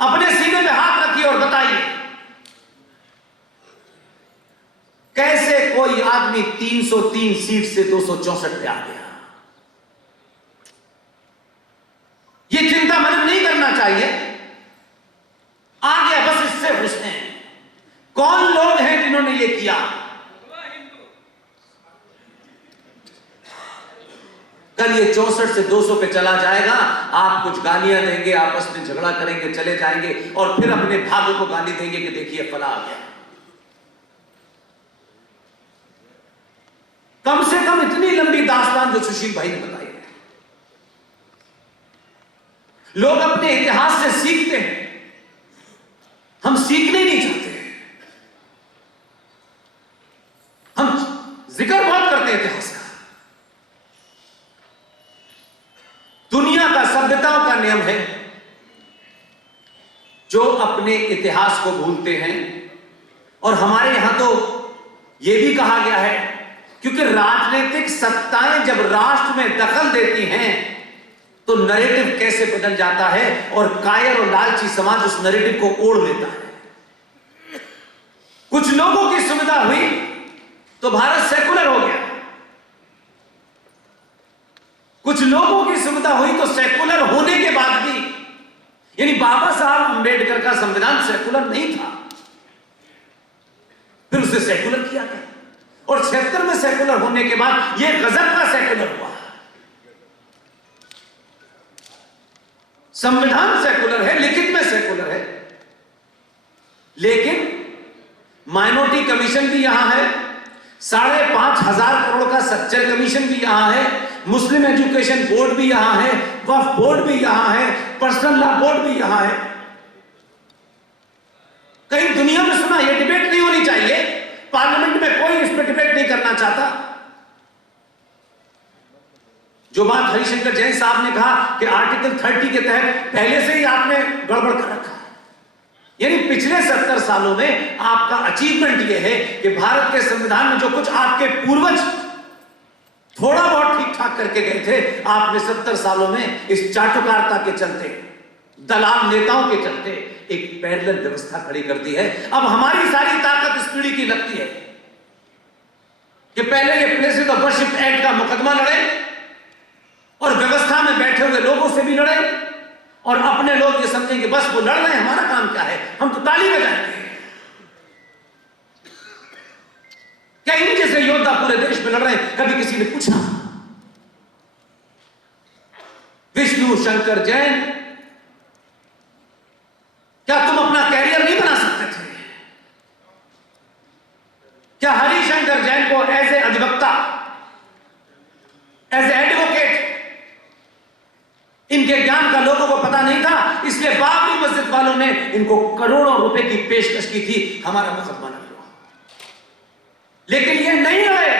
अपने सीने में हाथ रखिए और बताइए कैसे कोई आदमी 303 सीट से 264 पे आ गया। ये चिंता मन में नहीं करना चाहिए, आ गया बस, इससे खुश हैं। कौन लोग हैं जिन्होंने ये किया? कल ये 64 से 200 पे चला जाएगा, आप कुछ गालियां देंगे, आपस में झगड़ा करेंगे, चले जाएंगे, और फिर अपने भागों को गाली देंगे कि देखिए फला आ गया। कम से कम इतनी लंबी दास्तान जो सुशील भाई ने बताई है, लोग अपने इतिहास से सीखते हैं, हम सीखने नहीं चाहते। हम जिक्र बहुत करते हैं इतिहास का। दुनिया का, सभ्यताओं का नियम है, जो अपने इतिहास को भूलते हैं और हमारे यहां तो यह भी कहा गया है, क्योंकि राजनीतिक सत्ताएं जब राष्ट्र में दखल देती हैं तो नैरेटिव कैसे बदल जाता है और कायर और लालची समाज उस नैरेटिव को ओढ़ लेता है। कुछ लोगों की सुविधा हुई तो भारत सेकुलर हो गया, कुछ लोगों की सुविधा हुई तो सेकुलर होने के बाद भी, यानी बाबा साहब अंबेडकर का संविधान सेकुलर नहीं था, फिर उसे सेकुलर किया गया और 76 में सेकुलर होने के बाद यह गजब का सेकुलर हुआ। संविधान सेकुलर है, लिखित में सेकुलर है, लेकिन माइनॉरिटी कमीशन भी यहां है, 5,500 करोड़ का स्ट्रक्चर कमीशन भी यहां है, मुस्लिम एजुकेशन बोर्ड भी यहां है, वक्फ बोर्ड भी यहां है, पर्सनल लॉ बोर्ड भी यहां है। कहीं दुनिया में सुना यह डिबेट नहीं होनी चाहिए, पार्लियामेंट में कोई इस पर डिबेट नहीं करना चाहता। जो बात हरिशंकर जैन साहब ने कहा कि आर्टिकल 30 के तहत पहले से ही आपने गड़बड़ कर रखा है, यानी पिछले 70 सालों में आपका अचीवमेंट यह है कि भारत के संविधान में जो कुछ आपके पूर्वज थोड़ा बहुत ठीक ठाक करके गए थे, आपने 70 सालों में इस चाटुकारिता के चलते, दलाल नेताओं के चलते एक पैरेलल व्यवस्था खड़ी कर दी है। अब हमारी सारी ताकत इस पीढ़ी की लगती है कि पहले ये प्लेसेस ऑफ वर्शिप एक्ट का मुकदमा लड़े और व्यवस्था में बैठे हुए लोगों से भी लड़े, और अपने लोग ये समझें कि बस वो लड़ रहे हैं, हमारा काम क्या है, हम तो ताली बजाएंगे। क्या इन जैसे योद्धा पूरे देश में लड़ रहे हैं? कभी किसी ने पूछा? विष्णु शंकर जैन, क्या तुम अपना कैरियर नहीं बना सकते थे? क्या हरिशंकर जैन को एज ए अधिवक्ता, एज ए एडवोकेट, इनके ज्ञान का लोगों को पता नहीं था, इसलिए बाबरी मस्जिद वालों ने इनको करोड़ों रुपए की पेशकश की थी, हमारा मुकदमा लड़ लो, लेकिन ये नहीं लड़े।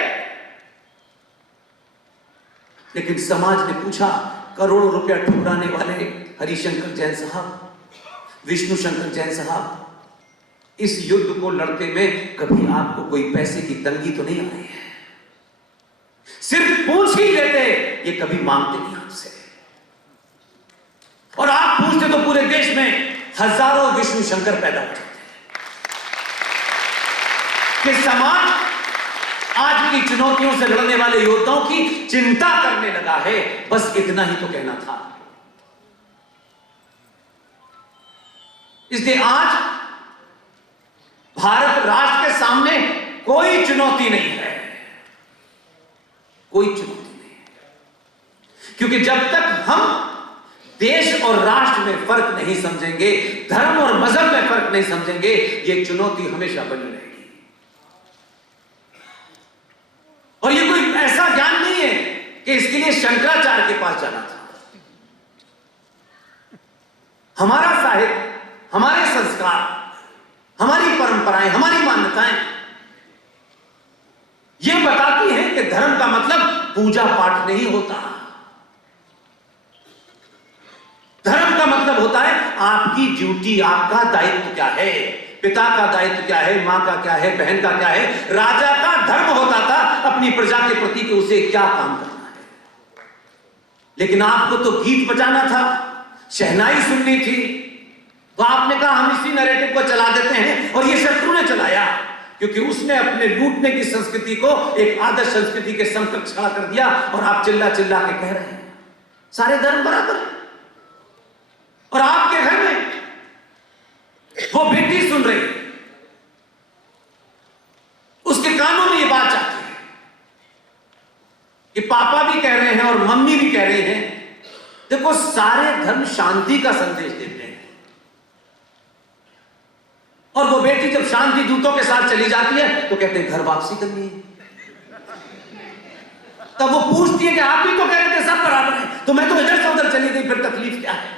लेकिन समाज ने पूछा, करोड़ों रुपया ठुकराने वाले हरिशंकर जैन साहब, विष्णु शंकर जैन साहब, इस युद्ध को लड़ते में कभी आपको कोई पैसे की तंगी तो नहीं आ रही है? सिर्फ पूछ ही लेते, ये कभी मांगते नहीं आपसे, और आप पूछते तो पूरे देश में हजारों विष्णु शंकर पैदा हो जाते हैं कि समाज आज की चुनौतियों से लड़ने वाले योद्धाओं की चिंता करने लगा है। बस इतना ही तो कहना था। इसलिए आज भारत राष्ट्र के सामने कोई चुनौती नहीं है, कोई चुनौती नहीं है, क्योंकि जब तक हम देश और राष्ट्र में फर्क नहीं समझेंगे, धर्म और मजहब में फर्क नहीं समझेंगे, ये चुनौती हमेशा बनी रहेगी। और ये कोई ऐसा ज्ञान नहीं है कि इसके लिए शंकराचार्य के पास जाना था। हमारा साहित्य, हमारे संस्कार, हमारी परंपराएं, हमारी मान्यताएं ये बताती हैं कि धर्म का मतलब पूजा पाठ नहीं होता। धर्म का मतलब होता है आपकी ड्यूटी, आपका दायित्व क्या है, पिता का दायित्व क्या है, मां का क्या है, बहन का क्या है। राजा का धर्म होता था अपनी प्रजा के प्रति कि उसे क्या काम करना है। लेकिन आपको तो गीत बजाना था, शहनाई सुननी थी, तो आपने कहा हम इसी नैरेटिव को चला देते हैं, और ये शत्रु ने चलाया, क्योंकि उसने अपने लूटने की संस्कृति को एक आदर्श संस्कृति के समकक्ष खड़ा कर दिया। और आप चिल्ला चिल्ला के कह रहे हैं सारे धर्म बराबर है, और आपके घर में वो बेटी सुन रही है, उसके कानों में ये बात जाती है कि पापा भी कह रहे हैं और मम्मी भी कह रही हैं। देखो, सारे धर्म शांति का संदेश देते हैं, और वो बेटी जब शांति दूतों के साथ चली जाती है तो कहते हैं घर वापसी करनी है। तब वो पूछती है कि आप भी तो कह रहे थे सब बराबर है, तो मैं तो इधर से उधर चली गई, फिर तकलीफ क्या है?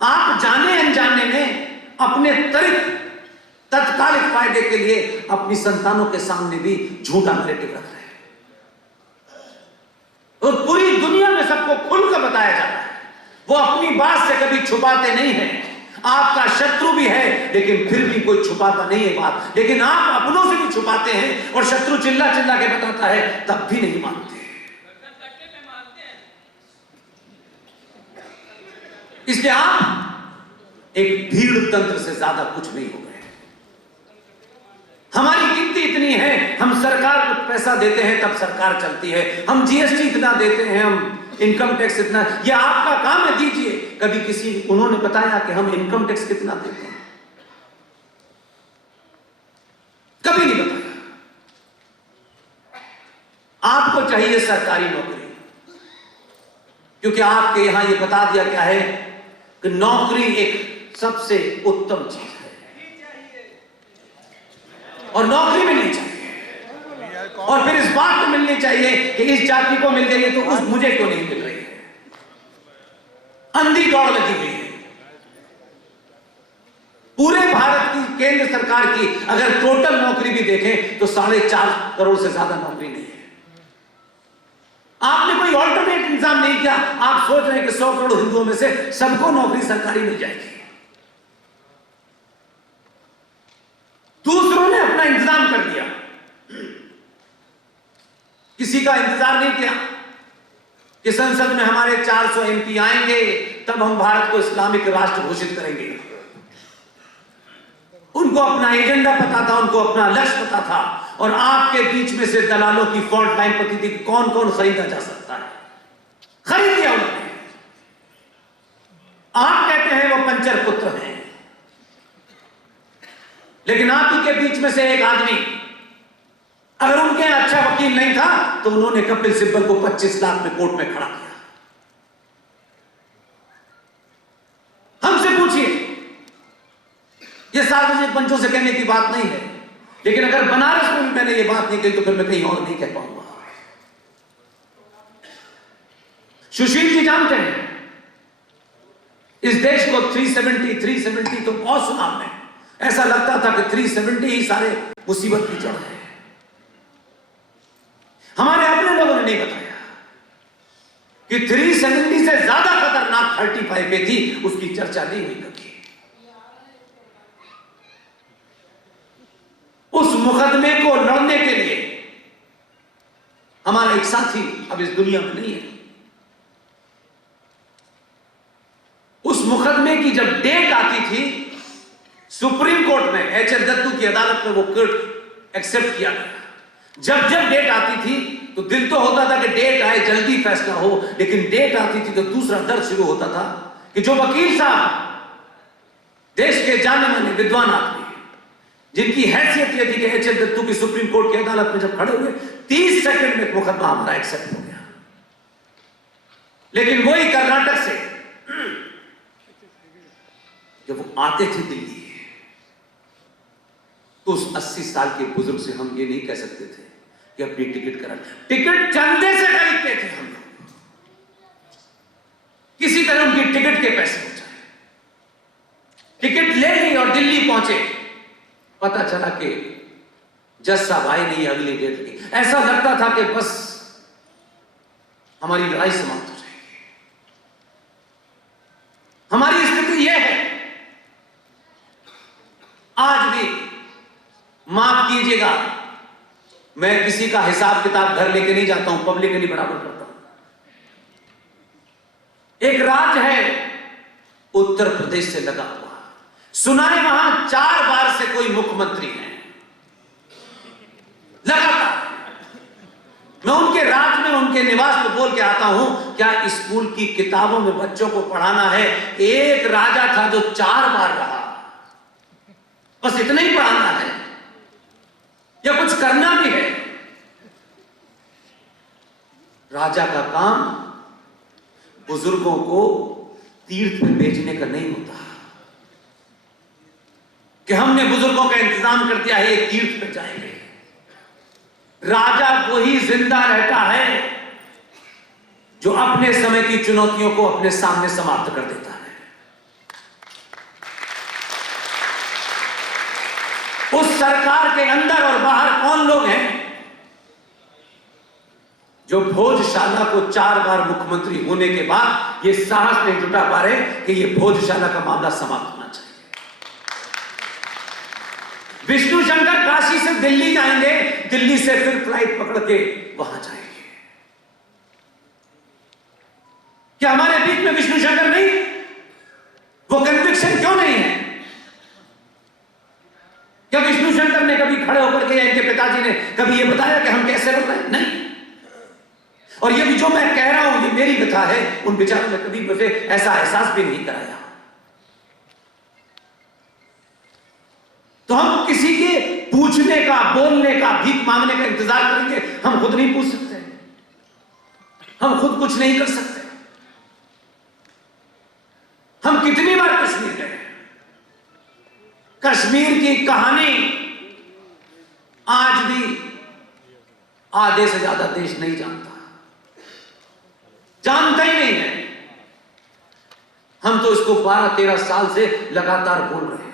आप जाने अनजाने में अपने त्वरित तत्कालिक फायदे के लिए अपनी संतानों के सामने भी झूठा नैरेटिव रख रहे हैं, और पूरी दुनिया में सबको खुलकर बताया जा रहा है। वो अपनी बात से कभी छुपाते नहीं हैं। आपका शत्रु भी है, लेकिन फिर भी कोई छुपाता नहीं है बात। लेकिन आप अपनों से भी छुपाते हैं और शत्रु चिल्ला चिल्ला के बताता है, तब भी नहीं मानते। इसलिए आप एक भीड़ तंत्र से ज्यादा कुछ नहीं हो गए। हमारी गिनती इतनी है, हम सरकार को पैसा देते हैं तब सरकार चलती है, हम जीएसटी इतना देते हैं, हम इनकम टैक्स इतना, ये आपका काम है, दीजिए। कभी किसी उन्होंने बताया कि हम इनकम टैक्स कितना देते हैं? कभी नहीं बताया। आपको चाहिए सरकारी नौकरी, क्योंकि आपके यहां ये बता दिया क्या है कि नौकरी एक सबसे उत्तम चीज है और नौकरी मिलनी चाहिए। और फिर इस बात को मिलनी चाहिए कि इस जाति को मिल गई है तो उस मुझे क्यों नहीं मिल रही है। अंधी दौड़ लगी हुई है। पूरे भारत की केंद्र सरकार की अगर टोटल नौकरी भी देखें तो 4.5 करोड़ से ज्यादा नौकरी नहीं है। आपने कोई ऑल्टरनेट इंतजाम नहीं किया। आप सोच रहे हैं कि 100 करोड़ हिंदुओं में से सबको नौकरी सरकारी मिल जाएगी। दूसरों ने अपना इंतजाम कर दिया, किसी का इंतजार नहीं किया कि संसद में हमारे 400 एमपी आएंगे तब हम भारत को इस्लामिक राष्ट्र घोषित करेंगे। उनको अपना एजेंडा पता था, उनको अपना लक्ष्य पता था, और आपके बीच में से दलालों की फॉल्ट लाइन पती थी कि कौन कौन खरीदा जा सकता है। खरीद लिया उन्होंने। आप कहते हैं वो पंचर पुत्र हैं, लेकिन आप ही के बीच में से एक आदमी, अगर उनके अच्छा वकील नहीं था तो उन्होंने कपिल सिब्बल को 25 लाख में कोर्ट में खड़ा किया। हमसे पूछिए, यह सार्वजनिक मंचों से कहने की बात नहीं है, लेकिन अगर बनारस में भी मैंने ये बात नहीं कही तो फिर मैं कहीं और नहीं कह पाऊंगा। सुशील जी जानते हैं इस देश को 370 तो बहुत सुना हमने। ऐसा लगता था कि 370 ही सारे मुसीबत की जड़ है। हमारे अपने लोगों ने नहीं बताया कि 370 से ज्यादा खतरनाक 35 पे थी, उसकी चर्चा नहीं हुई कभी। उस मुकदमे को लड़ने के लिए हमारा एक साथी अब इस दुनिया में नहीं है। उस मुकदमे की जब डेट आती थी सुप्रीम कोर्ट में, एचएल दत्तू की अदालत में वो कोर्ट एक्सेप्ट किया गया। जब जब डेट आती थी तो दिल तो होता था कि डेट आए, जल्दी फैसला हो, लेकिन डेट आती थी तो दूसरा दर्द शुरू होता था कि जो वकील साहब देश के जाने माने विद्वान आदमी, जिनकी हैसियत यह थी कि एचएल दत्तू की सुप्रीम कोर्ट की अदालत में जब खड़े हुए 30 सेकंड में मुकदमा हमारा एक्सेप्ट हो गया। लेकिन वही कर्नाटक से जब वो आते थे दिल्ली तो उस 80 साल के बुजुर्ग से हम ये नहीं कह सकते थे कि अपनी टिकट करा। टिकट चंदे से खरीदते थे हम लोग, किसी तरह उनकी टिकट के पैसे पहुंचाए। टिकट ले ली और दिल्ली पहुंचे, पता चला कि जज साहब आए नहीं अगली डेट की। ऐसा लगता था कि बस हमारी लड़ाई समाप्त हो जाएगी। हमारी स्थिति यह है आज भी। माफ कीजिएगा, मैं किसी का हिसाब किताब घर लेके नहीं जाता हूं, पब्लिकली बराबर करता हूं। एक राज्य है उत्तर प्रदेश से लगा हुआ, सुना है वहां 4 बार से कोई मुख्यमंत्री है लगातार। मैं उनके राज्य में उनके निवास में बोल के आता हूं, क्या स्कूल की किताबों में बच्चों को पढ़ाना है? एक राजा था जो 4 बार रहा, बस इतना ही पढ़ाना है या कुछ करना भी है? राजा का काम बुजुर्गों को तीर्थ में भेजने का नहीं होता कि हमने बुजुर्गों का इंतजाम कर दिया है, ये तीर्थ पे जाएंगे। राजा वही जिंदा रहता है जो अपने समय की चुनौतियों को अपने सामने समाप्त कर देता है। उस सरकार के अंदर और बाहर कौन लोग हैं जो भोजशाला को 4 बार मुख्यमंत्री होने के बाद ये साहस नहीं जुटा पा रहे कि ये भोजशाला का मामला समाप्त होना चाहिए। विष्णु शंकर काशी से दिल्ली जाएंगे, दिल्ली से फिर फ्लाइट पकड़ के वहां जाएंगे। क्या हमारे बीच में विष्णु शंकर नहीं? वो कन्विक्शन क्यों नहीं है? क्या विष्णु शंकर ने कभी खड़े होकर के, इनके पिताजी ने कभी ये बताया कि हम कैसे रह रहे हैं? नहीं। और ये भी जो मैं कह रहा हूं ये मेरी कथा है, उन बेचारों ने कभी मुझे ऐसा एहसास भी नहीं कराया। तो हम किसी के पूछने का, बोलने का, भीख मांगने का इंतजार करेंगे? हम खुद नहीं पूछ सकते, हम खुद कुछ नहीं कर सकते। हम कितनी बार कश्मीर गए, कश्मीर की कहानी आज भी आधे से ज्यादा देश नहीं जानता, जानता ही नहीं है। हम तो इसको 12-13 साल से लगातार बोल रहे हैं।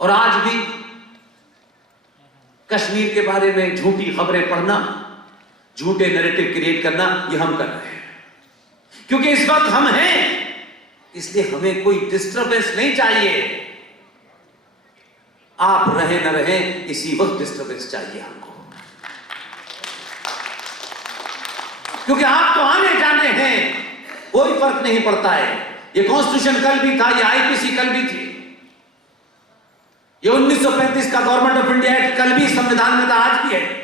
और आज भी कश्मीर के बारे में झूठी खबरें पढ़ना, झूठे नैरेटिव क्रिएट करना, ये हम कर रहे हैं। क्योंकि इस वक्त हम हैं, इसलिए हमें कोई डिस्टरबेंस नहीं चाहिए। आप रहे न रहे, इसी वक्त डिस्टरबेंस चाहिए हमको। क्योंकि आप तो आने जाने हैं, कोई फर्क नहीं पड़ता है। ये कॉन्स्टिट्यूशन कल भी था, ये आईपीसी कल भी थी, ये 1935 का गवर्नमेंट ऑफ इंडिया एक्ट कल भी संविधान में था, आज भी है।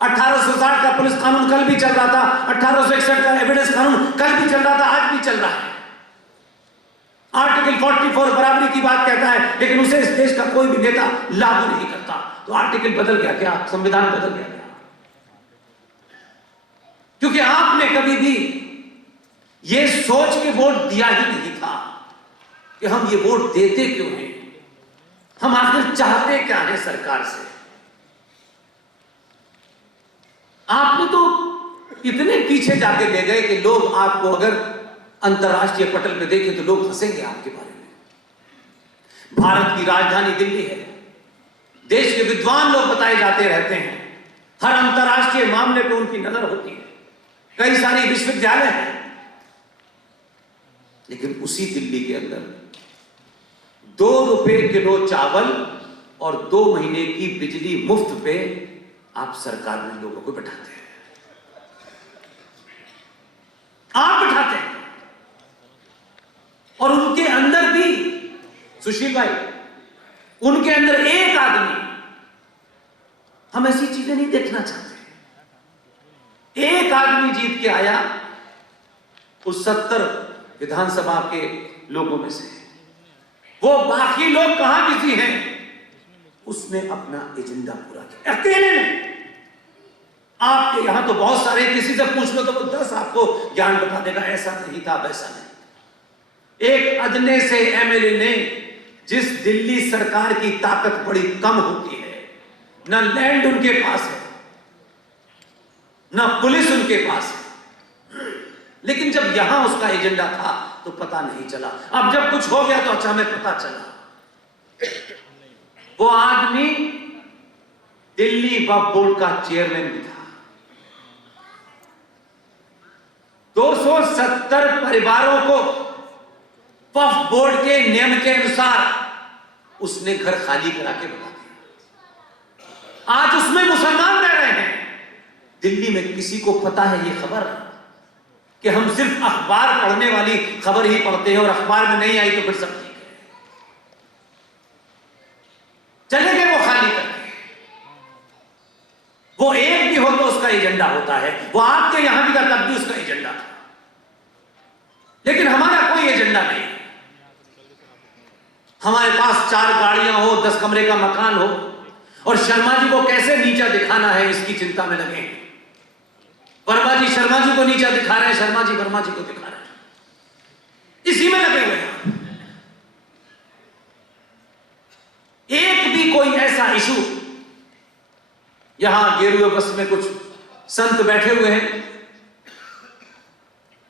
1860 का पुलिस कानून कल भी चल रहा था, 1861 का एविडेंस कानून कल भी चल रहा था, आज भी चल रहा है। आर्टिकल 44 बराबरी की बात कहता है, लेकिन उसे इस देश का कोई भी नेता लागू नहीं करता। तो आर्टिकल बदल गया क्या? संविधान बदल गया क्या? क्योंकि आपने कभी भी ये सोच के वोट दिया ही नहीं था कि हम ये वोट देते क्यों हैं, हम आखिर चाहते क्या है सरकार से। आपने तो इतने पीछे जाके ले गए कि लोग आपको अगर अंतरराष्ट्रीय पटल पे देखें तो लोग हंसेंगे आपके बारे में। भारत की राजधानी दिल्ली है, देश के विद्वान लोग बताए जाते रहते हैं, हर अंतरराष्ट्रीय मामले पे उनकी नजर होती है, कई सारे विश्वविद्यालय हैं। लेकिन उसी दिल्ली के अंदर 2 रुपए किलो चावल और 2 महीने की बिजली मुफ्त पे आप सरकार में लोगों को बैठाते हैं, आप बैठाते हैं। और उनके अंदर भी, सुशील भाई, उनके अंदर एक आदमी, हम ऐसी चीजें नहीं देखना चाहते। एक आदमी जीत के आया उस 70 विधानसभा के लोगों में से, वो बाकी लोग कहां बिजी हैं, उसने अपना एजेंडा पूरा किया अकेले ने। आपके यहां तो बहुत सारे, किसी से पूछ लो तो वो 10 आपको ज्ञान बता देगा, ऐसा नहीं था, वैसा नहीं। एक अदने से एमएलए ने, जिस दिल्ली सरकार की ताकत बड़ी कम होती है, ना लैंड उनके पास है, ना पुलिस उनके पास है, लेकिन जब यहां उसका एजेंडा था तो पता नहीं चला। अब जब कुछ हो गया तो अच्छा हमें पता चला। वो आदमी दिल्ली वक्फ बोर्ड का चेयरमैन भी था। 270 परिवारों को वक्फ बोर्ड के नियम के अनुसार उसने घर खाली करा के बता दिया। आज उसमें मुसलमान रह रहे हैं। दिल्ली में किसी को पता है ये खबर कि हम सिर्फ अखबार पढ़ने वाली खबर ही पढ़ते हैं और अखबार में नहीं आई तो फिर सब ठीक है, चले गए वो खाली करके। वो एक भी हो तो उसका एजेंडा होता है, वो आपके यहां भी था तब भी उसका एजेंडा था, लेकिन हमारा कोई एजेंडा नहीं। हमारे पास 4 गाड़ियां हो, 10 कमरे का मकान हो, और शर्मा जी को कैसे नीचा दिखाना है इसकी चिंता में लगे हैं। वर्मा जी शर्मा जी को नीचा दिखा रहे हैं, शर्मा जी वर्मा जी को दिखा रहे हैं, इसी में लगे हुए हैं। एक भी कोई ऐसा इशू, यहां गेरुए बस में कुछ संत बैठे हुए हैं,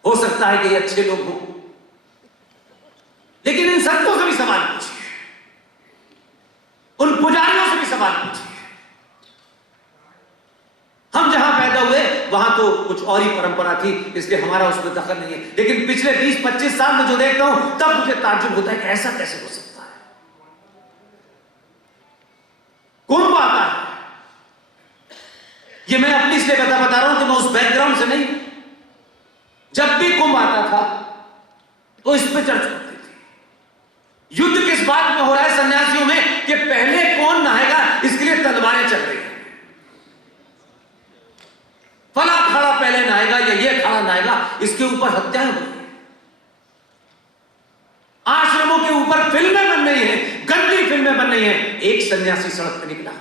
हो सकता है कि ये अच्छे लोग हों, लेकिन इन संतों से भी सवाल पूछिए, उन पुजारियों से भी सवाल पूछिए। हम जहां पैदा हुए वहां तो कुछ और ही परंपरा थी, इसलिए हमारा उसमें दखल नहीं है, लेकिन पिछले 20-25 साल में जो देखता हूं तब मुझे ताज्जुब होता है कि ऐसा कैसे हो सकता है। कुंभ आता है, ये मैं अपनी इसलिए बता रहा हूं कि मैं उस बैकग्राउंड से नहीं। जब भी कुंभ आता था तो इस पे चर्चा होती थी। युद्ध किस बात में हो रहा है सन्यासियों में कि पहले कौन नहाएगा, इसके लिए तलवारें चल रही हैं। फला खड़ा पहले नहाएगा या ये खड़ा नहाएगा, इसके ऊपर हत्याएं हो रही हैं। आश्रमों के ऊपर फिल्में बन रही हैं, गंदी फिल्में बन रही हैं। एक सन्यासी सड़क पे निकला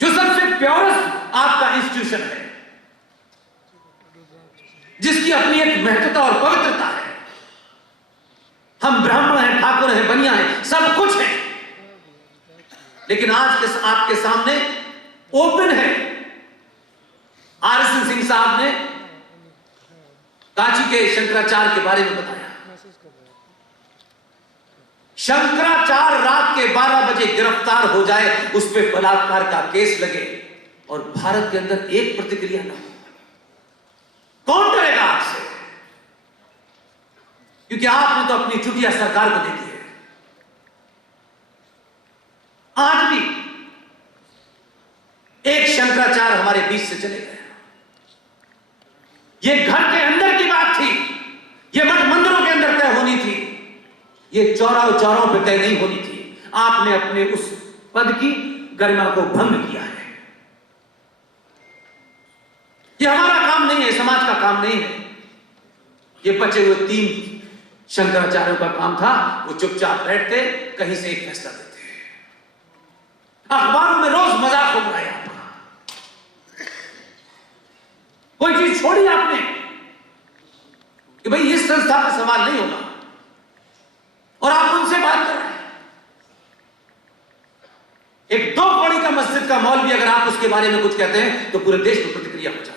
जो सबसे प्योरेस्ट आपका इंस्टीट्यूशन है, जिसकी अपनी एक महत्वता और पवित्रता है। हम ब्राह्मण हैं, ठाकुर हैं, बनिया हैं, सब कुछ है, लेकिन आज आपके सामने ओपन है। RSN सिंह साहब ने कांची के शंकराचार्य के बारे में बताया। शंकराचार्य रात के 12 बजे गिरफ्तार हो जाए, उस पर बलात्कार का केस लगे और भारत के अंदर एक प्रतिक्रिया ना हो, कौन डरेगा आपसे? क्योंकि आपने तो अपनी चुटिया सरकार को दे दी है। आज भी एक शंकराचार्य हमारे बीच से चले गए। ये घर के अंदर की बात थी, ये मठ मंदिरों के अंदर तय होनी थी, ये चौराहों पे तय नहीं होनी थी। आपने अपने उस पद की गरिमा को भंग किया है। ये हमारा काम नहीं है, समाज का काम नहीं है। ये बचे हुए 3 शंकराचार्यों का काम था। वो चुपचाप बैठते, कहीं से एक फैसला देते। अखबारों में रोज मजाक हो रहा है आपका। कोई चीज छोड़ी आपने कि भाई इस संस्था का सवाल नहीं होगा, और आप उनसे बात कर रहे हैं। एक 2 कौड़ी का मस्जिद का मौलवी अगर आप उसके बारे में कुछ कहते हैं तो पूरे देश में प्रतिक्रिया हो जाती है।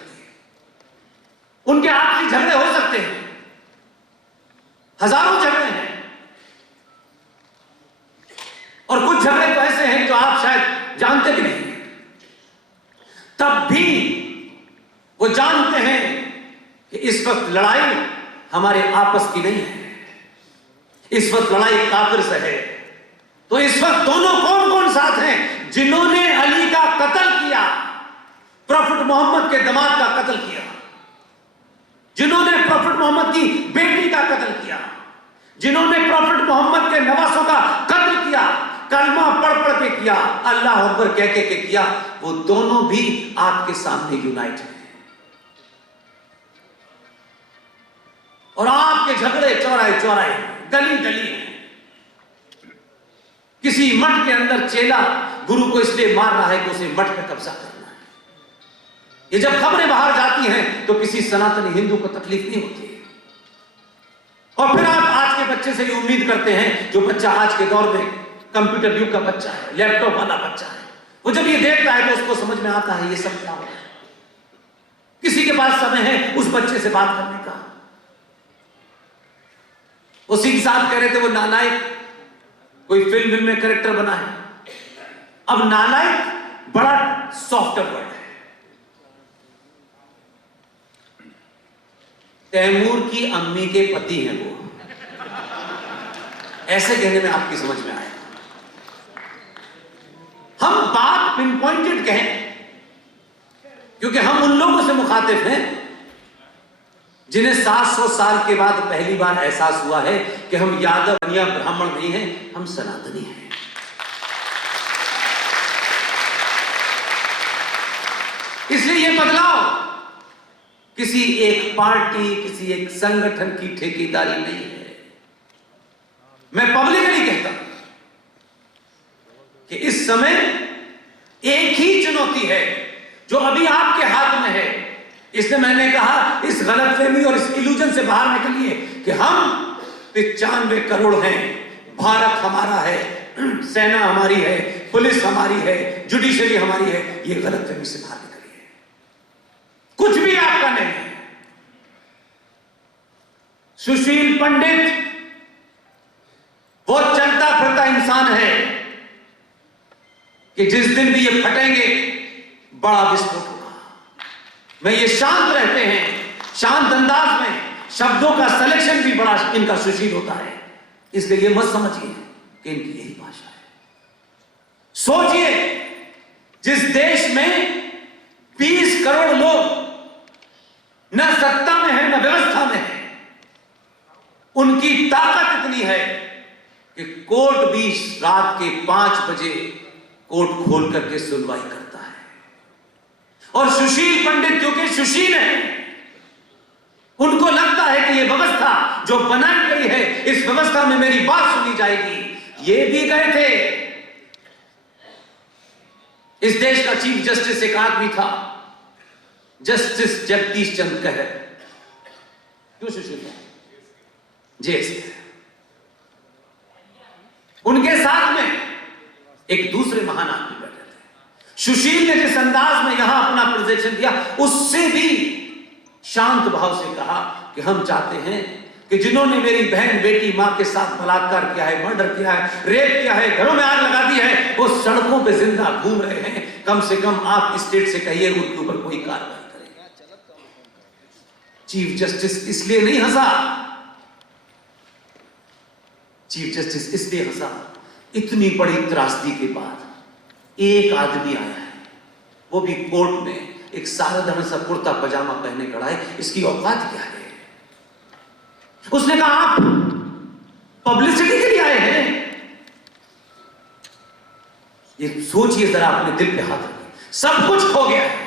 उनके आपसी झगड़े हो सकते हैं, हजारों झगड़े हैं, और कुछ झगड़े तो ऐसे हैं जो आप शायद जानते भी नहीं। तब भी वो जानते हैं कि इस वक्त लड़ाई हमारे आपस की नहीं है, इस वक्त लड़ाई काफिर से है। तो इस वक्त दोनों कौन कौन साथ हैं? जिन्होंने अली का कत्ल किया, प्रॉफिट मोहम्मद के दामाद का कत्ल किया, जिन्होंने प्रॉफिट मोहम्मद की बेटी का कत्ल किया, जिन्होंने प्रॉफिट मोहम्मद के नवासों का कत्ल किया, कलमा पढ़ पढ़ के किया, अल्लाह अकबर कह के किया, वो दोनों भी आपके सामने यूनाइट हैं। और आपके झगड़े चौराहे चौराहे, गली गली हैं। किसी मठ के अंदर चेला गुरु को इसलिए मार रहा है कि उसे मठ पे कब्जा करना है। ये जब खबरें बाहर जाती हैं तो किसी सनातनी हिंदू को तकलीफ नहीं होती है। और फिर आप आज के बच्चे से ये उम्मीद करते हैं, जो बच्चा आज के दौर में कंप्यूटर युग का बच्चा है, लैपटॉप वाला बच्चा है, वो जब ये देखता है तो उसको समझ में आता है ये सब क्या हो रहा है। किसी के पास समय है उस बच्चे से बात करने का। वो सिंह साहब कह रहे थे वो नालायक कोई फिल्म में कैरेक्टर बना है। अब नालायक बड़ा सॉफ्ट वर्ड है। तैमूर की अम्मी के पति हैं वो, ऐसे कहने में आपकी समझ में आए। हम बात पिन पॉइंटेड कहें क्योंकि हम उन लोगों से मुखातिब हैं जिन्हें 700 साल के बाद पहली बार एहसास हुआ है कि हम यादव या ब्राह्मण नहीं हैं, हम सनातनी हैं। इसलिए यह बदलाव किसी एक पार्टी, किसी एक संगठन की ठेकेदारी नहीं है। मैं पब्लिकली कहता हूं कि इस समय एक ही चुनौती है जो अभी आपके हाथ में है। इसलिए मैंने कहा इस गलतफहमी और इस इल्यूजन से बाहर निकलिए कि हम 95 करोड़ हैं, भारत हमारा है, सेना हमारी है, पुलिस हमारी है, जुडिशरी हमारी है। ये गलतफहमी से बाहर निकलिए। कुछ भी आपका नहीं है। सुशील पंडित वो चलता फिरता इंसान है कि जिस दिन भी ये फटेंगे बड़ा विस्फोट होगा। मैं ये शांत रहते हैं, शांत अंदाज में, शब्दों का सिलेक्शन भी बड़ा इनका सुशील होता है, इसलिए ये मत समझिए कि इनकी यही भाषा है। सोचिए, जिस देश में 20 करोड़ लोग न सत्ता में है न व्यवस्था में है, उनकी ताकत इतनी है कि कोर्ट भी रात के 5 बजे कोर्ट खोल करके सुनवाई करता है। और सुशील पंडित क्योंकि सुशील है, उनको लगता है कि यह व्यवस्था जो बनाई गई है, इस व्यवस्था में मेरी बात सुनी जाएगी। ये भी गए थे। इस देश का चीफ जस्टिस एक आदमी था, जस्टिस जगदीश चंद्र कहर। क्यों सुशील है? जैसे उनके साथ में एक दूसरे महान आदमी बैठे थे। सुशील ने जिस अंदाज में यहां अपना प्रेजेंटेशन दिया, उससे भी शांत भाव से कहा कि हम चाहते हैं कि जिन्होंने मेरी बहन बेटी मां के साथ बलात्कार किया है, मर्डर किया है, रेप किया है, घरों में आग लगा दी है, वो सड़कों पे जिंदा घूम रहे हैं। कम से कम आप स्टेट से कहिए उनके ऊपर कोई कार्रवाई करें। चीफ जस्टिस इसलिए नहीं हंसा, चीफ जस्टिस इसलिए हंसा, इतनी बड़ी त्रासदी के बाद एक आदमी आया है, वो भी कोर्ट में एक साधारण सा कुर्ता पजामा पहने खड़ा है, इसकी औकात क्या है? उसने कहा आप पब्लिसिटी के लिए आए हैं? ये सोचिए जरा, अपने दिल पे हाथ रखिए। सब कुछ खो गया है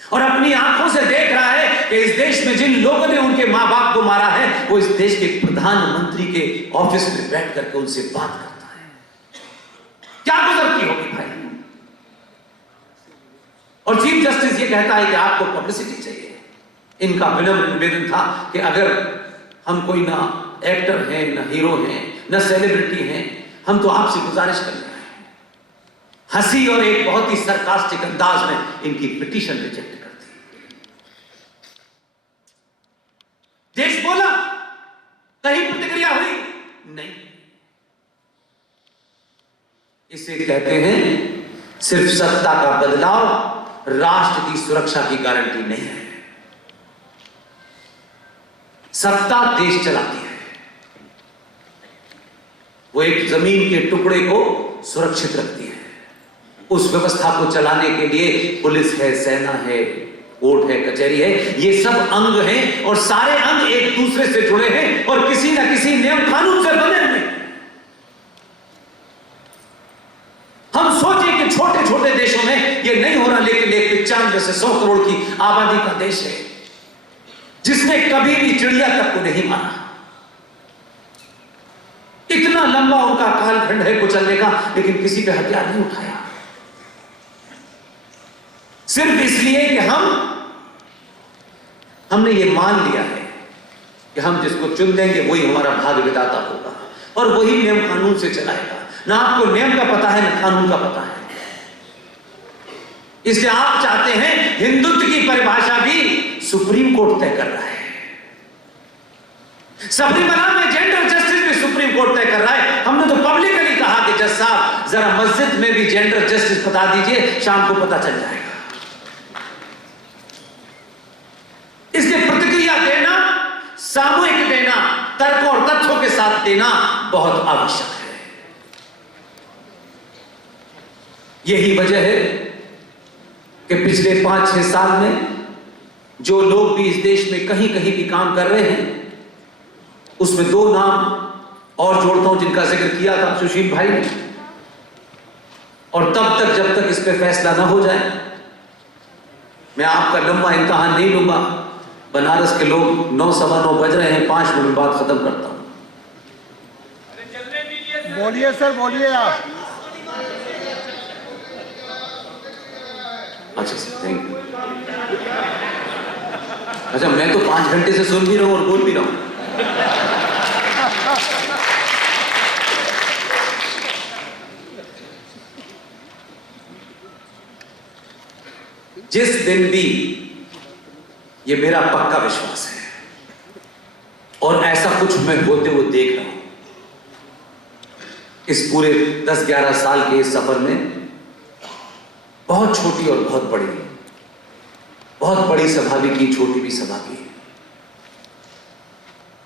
और अपनी आंखों से देख रहा है कि इस देश में जिन लोगों ने उनके मां बाप को मारा है, वो इस देश के प्रधानमंत्री के ऑफिस में बैठ करके उनसे बात करता है। क्या गुजरती होगी भाई? और चीफ जस्टिस ये कहता है कि आपको पब्लिसिटी चाहिए। इनका विनम्र निवेदन था कि अगर हम कोई ना एक्टर हैं, ना हीरो हैं, ना सेलिब्रिटी हैं, हम तो आपसे गुजारिश कर रहे हैं। हंसी और एक बहुत ही सरकास्टिक अंदाज में इनकी पिटीशन रिजेक्ट कर दी। देश बोला, कहीं प्रतिक्रिया हुई नहीं। इसे कहते हैं सिर्फ सत्ता का बदलाव राष्ट्र की सुरक्षा की गारंटी नहीं है। सत्ता देश चलाती है, वो एक जमीन के टुकड़े को सुरक्षित रखती है। उस व्यवस्था को चलाने के लिए पुलिस है, सेना है, कोर्ट है, कचहरी है, ये सब अंग हैं और सारे अंग एक दूसरे से जुड़े हैं और किसी ना किसी नियम कानून से बने हुए। हम सोचे कि छोटे छोटे देशों में ये नहीं हो रहा, लेकिन 95 से 100 करोड़ की आबादी का देश है जिसने कभी भी चिड़िया तक को नहीं मारा। इतना लंबा उनका कालखंड है कुचलने का, लेकिन किसी पे हथियार नहीं उठाया, सिर्फ इसलिए कि हमने ये मान लिया है कि हम जिसको चुन देंगे वही हमारा भाग्य विधाता होगा और वही नियम कानून से चलाएगा। ना आपको नियम का पता है ना कानून का पता है। इसलिए आप चाहते हैं हिंदुत्व की परिभाषा भी सुप्रीम कोर्ट तय कर रहा है। सबरीमला में जेंडर जस्टिस भी सुप्रीम कोर्ट तय कर रहा है। हमने तो पब्लिकली कहा कि जज साहब जरा मस्जिद में भी जेंडर जस्टिस बता दीजिए, शाम को पता चल जाएगा। इसलिए प्रतिक्रिया देना, सामूहिक देना, तर्क और तथ्यों के साथ देना बहुत आवश्यक है। यही वजह है कि पिछले 5-6 साल में जो लोग भी इस देश में कहीं कहीं भी काम कर रहे हैं, उसमें 2 नाम और जोड़ता हूं जिनका जिक्र किया था सुशील भाई ने। और तब तक जब तक इस पे फैसला ना हो जाए, मैं आपका लंबा इम्तिहान नहीं लूंगा। बनारस के लोग 9 सवा 9 बज रहे हैं, 5 मिनट बाद खत्म करता हूं। बोलिए सर, बोलिए आप। अच्छा सर, थैंक यू। अच्छा, मैं तो 5 घंटे से सुन भी रहा हूं और बोल भी रहा हूं। जिस दिन भी, ये मेरा पक्का विश्वास है और ऐसा कुछ मैं होते हुए देख रहा हूं, इस पूरे 10-11 साल के इस सफर में बहुत छोटी और बहुत बड़ी सभा भी की, छोटी भी सभा की।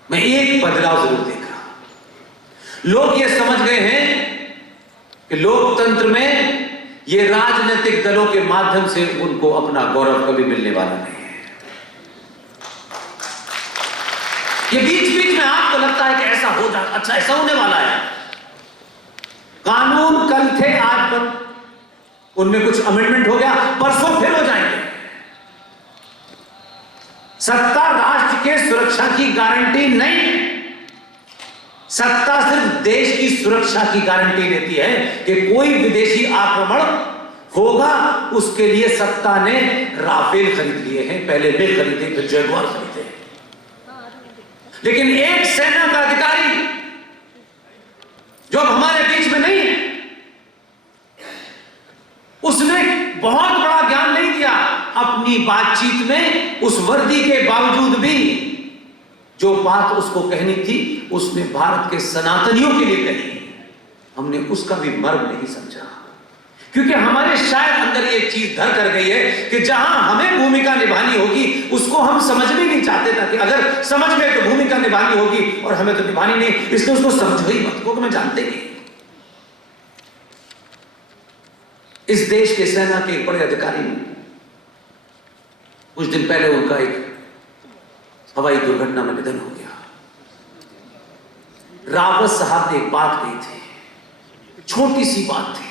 मैं एक बदलाव जरूर देख रहा हूं। लोग ये समझ गए हैं कि लोकतंत्र में ये राजनीतिक दलों के माध्यम से उनको अपना गौरव कभी मिलने वाला नहीं है। ये बीच बीच में आपको लगता है कि ऐसा हो जाए, अच्छा ऐसा होने वाला है। कानून कल थे आज बंद, उनमें कुछ अमेंडमेंट हो गया, परसों फिर हो जाएंगे। सत्ता राष्ट्र के सुरक्षा की गारंटी नहीं है। सत्ता सिर्फ देश की सुरक्षा की गारंटी देती है कि कोई विदेशी आक्रमण होगा, उसके लिए सत्ता ने राफेल खरीद लिए हैं, पहले मिग खरीदे फिर जगुआर खरीदे। लेकिन एक सेना का अधिकारी जो अब हमारे बीच में नहीं है, उसने बहुत बड़ा ज्ञान नहीं दिया अपनी बातचीत में। उस वर्दी के बावजूद भी जो बात उसको कहनी थी उसने भारत के सनातनियों के लिए कही। हमने उसका भी मर्म नहीं समझा, क्योंकि हमारे शायद अंदर एक चीज धर कर गई है कि जहां हमें भूमिका निभानी होगी उसको हम समझ भी नहीं चाहते था कि अगर समझ गए तो भूमिका निभानी होगी और हमें तो निभानी नहीं, इसलिए उसको समझो ही मत, क्योंकि मैं जानते नहीं। इस देश के सेना के एक बड़े अधिकारी ने कुछ दिन पहले उनका एक हवाई दुर्घटना में निधन हो गया। रावत साहब ने एक बात कही थी, छोटी सी बात थी।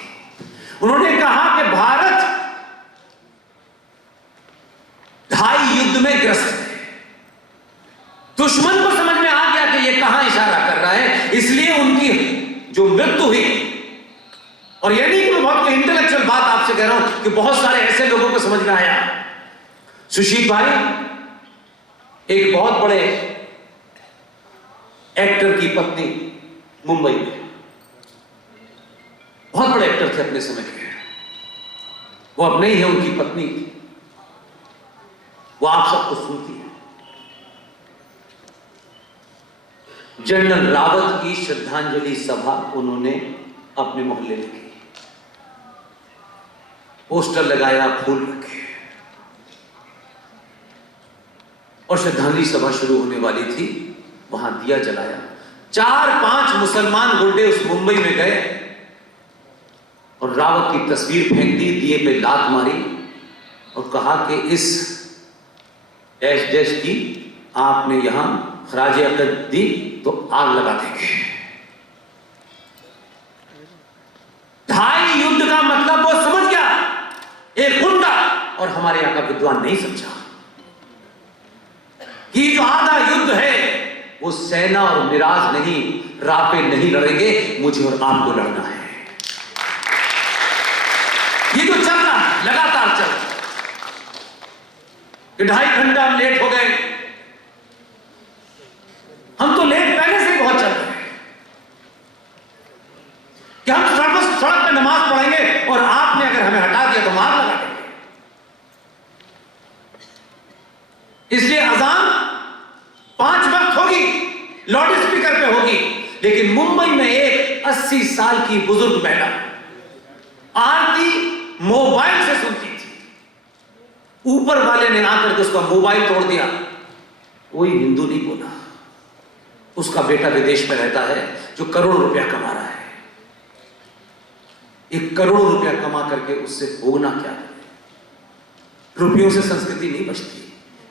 उन्होंने कहा कि भारत ढाई युद्ध में ग्रस्त है। दुश्मन को समझ में आ गया कि ये कहां इशारा कर रहा है, इसलिए उनकी जो मृत्यु हुई, और ये नहीं कि मैं बहुत कोई इंटेलेक्चुअल बात आपसे कह रहा हूं कि बहुत सारे ऐसे लोगों को समझ में आया। सुशील भाई एक बहुत बड़े एक्टर की पत्नी मुंबई में, बहुत बड़े एक्टर थे अपने समय के, वो अब नहीं है, उनकी पत्नी थी, वो आप सबको सुनती है। जनरल रावत की श्रद्धांजलि सभा उन्होंने अपने मोहल्ले में की, पोस्टर लगाया, फूल रखे, और श्रद्धांजलि सभा शुरू होने वाली थी। वहां दिया जलाया, 4-5 मुसलमान गुंडे उस मुंबई में गए और रावत की तस्वीर फेंक दी, दिए पे लात मारी और कहा कि इस डैश डैश की आपने यहां खराज अक़ीदत दी तो आग लगा देंगे। ढाई युद्ध का मतलब वो समझ गया, एक गुंडा और हमारे यहां का विद्वान नहीं समझा कि जो आधा युद्ध है वो सेना और मिराज नहीं, राफेल नहीं लड़ेंगे, मुझे और आपको लड़ना है। ये जो चल रहा है लगातार चल रहा है कि 2.5 घंटा हम लेट हो गए, हम तो लेट पहले से ही बहुत चल रहे हैं कि हम सड़क पे नमाज पढ़ेंगे और आपने अगर हमें हटा दिया तो मार लगा देंगे। इसलिए अजान 5 वक्त होगी, लाउड स्पीकर पे होगी, लेकिन मुंबई में एक 80 साल की बुजुर्ग महिला आरती मोबाइल से सुनती थी। ऊपर वाले ने आकर के उसका मोबाइल तोड़ दिया, कोई हिंदू नहीं बोला। उसका बेटा विदेश में रहता है जो करोड़ों रुपया कमा रहा है। 1 करोड़ रुपया कमा करके उससे होना क्या है? रुपयों से संस्कृति नहीं बचती,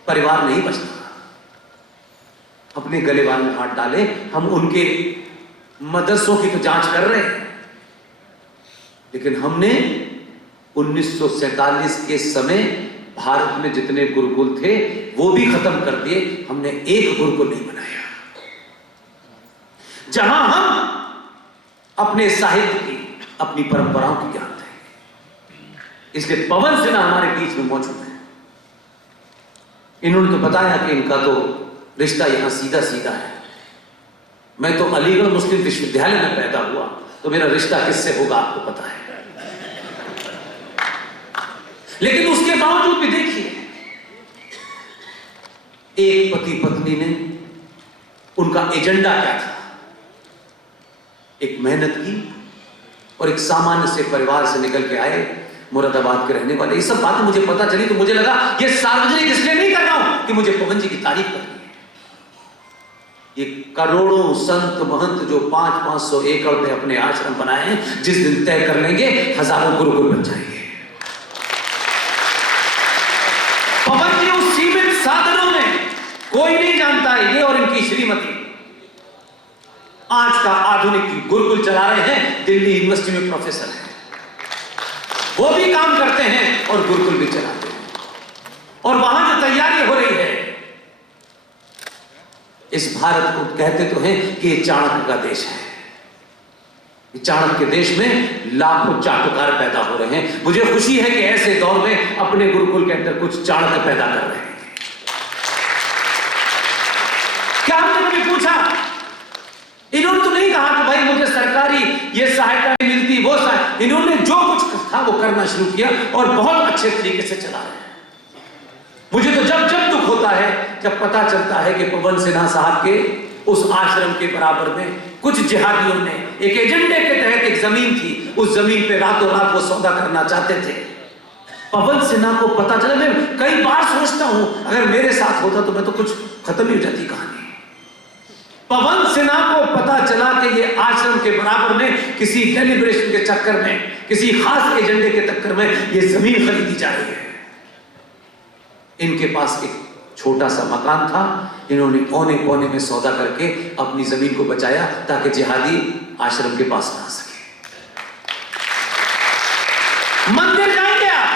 परिवार नहीं बचता। अपने गलेवान में हाथ डाले, हम उनके मदरसों की तो जांच कर रहे हैं, लेकिन हमने 1947 के समय भारत में जितने गुरुकुल थे वो भी खत्म कर दिए, हमने एक गुरुकुल नहीं बनाया जहां हम अपने साहित्य की, अपनी परंपराओं की ज्ञान दें। इसलिए पवन सिन्हा हमारे बीच में मौजूद है। इन्होंने तो बताया कि इनका तो रिश्ता यहां सीधा सीधा है। मैं तो अलीगढ़ मुस्लिम विश्वविद्यालय में पैदा हुआ, तो मेरा रिश्ता किससे होगा आपको पता है। लेकिन उसके बावजूद भी देखिए, एक पति पत्नी ने, उनका एजेंडा क्या था? एक मेहनत की, और एक सामान्य से परिवार से निकल के आए, मुरादाबाद के रहने वाले। ये सब बातें मुझे पता चली तो मुझे लगा ये सार्वजनिक इसलिए नहीं कर रहा हूं कि मुझे पवन जी की तारीफ करनी है। ये करोड़ों संत महंत जो 500-500 एकड़ पे अपने आश्रम बनाए हैं, जिस दिन तय कर लेंगे हजारों गुरुकुल बन जाएंगे। पवन जी उस सीमित साधनों में, कोई नहीं जानता है ये और इनकी श्रीमती आज का आधुनिक गुरुकुल चला रहे हैं, दिल्ली यूनिवर्सिटी में प्रोफेसर हैं, वो भी काम करते हैं और गुरुकुल भी चलाते हैं। और वहां जो तैयारी हो रही है, इस भारत को कहते तो हैं कि ये चाणक्य का देश है। चाणक्य के देश में लाखों चाटुकार पैदा हो रहे हैं। मुझे खुशी है कि ऐसे दौर में अपने गुरुकुल के अंदर कुछ चाणक्य पैदा कर रहे हैं। क्या हमने कभी पूछा? इन्होंने तो नहीं कहा कि भाई मुझे सरकारी ये सहायता नहीं मिलती, वो सहायता। इन्होंने जो कुछ था वो करना शुरू किया और बहुत अच्छे तरीके से चला रहे हैं। मुझे तो जब जब दुख होता है जब पता चलता है कि पवन सिन्हा साहब के उस आश्रम के बराबर में कुछ जिहादियों ने एक एजेंडे के तहत, एक जमीन थी, उस जमीन पे रातों रात वो सौदा करना चाहते थे। पवन सिन्हा को पता चला। मैं कई बार सोचता हूं अगर मेरे साथ होता तो मैं तो कुछ खत्म ही हो जाती कहानी। पवन सिन्हा को पता चला कि ये आश्रम के बराबर में किसी डेलिब्रेशन के चक्कर में, किसी खास एजेंडे के चक्कर में ये जमीन खरीदी जा रही है। इनके पास एक छोटा सा मकान था, इन्होंने औने पौने में सौदा करके अपनी जमीन को बचाया ताकि जिहादी आश्रम के पास ना आ सके। मंदिर जाएंगे आप,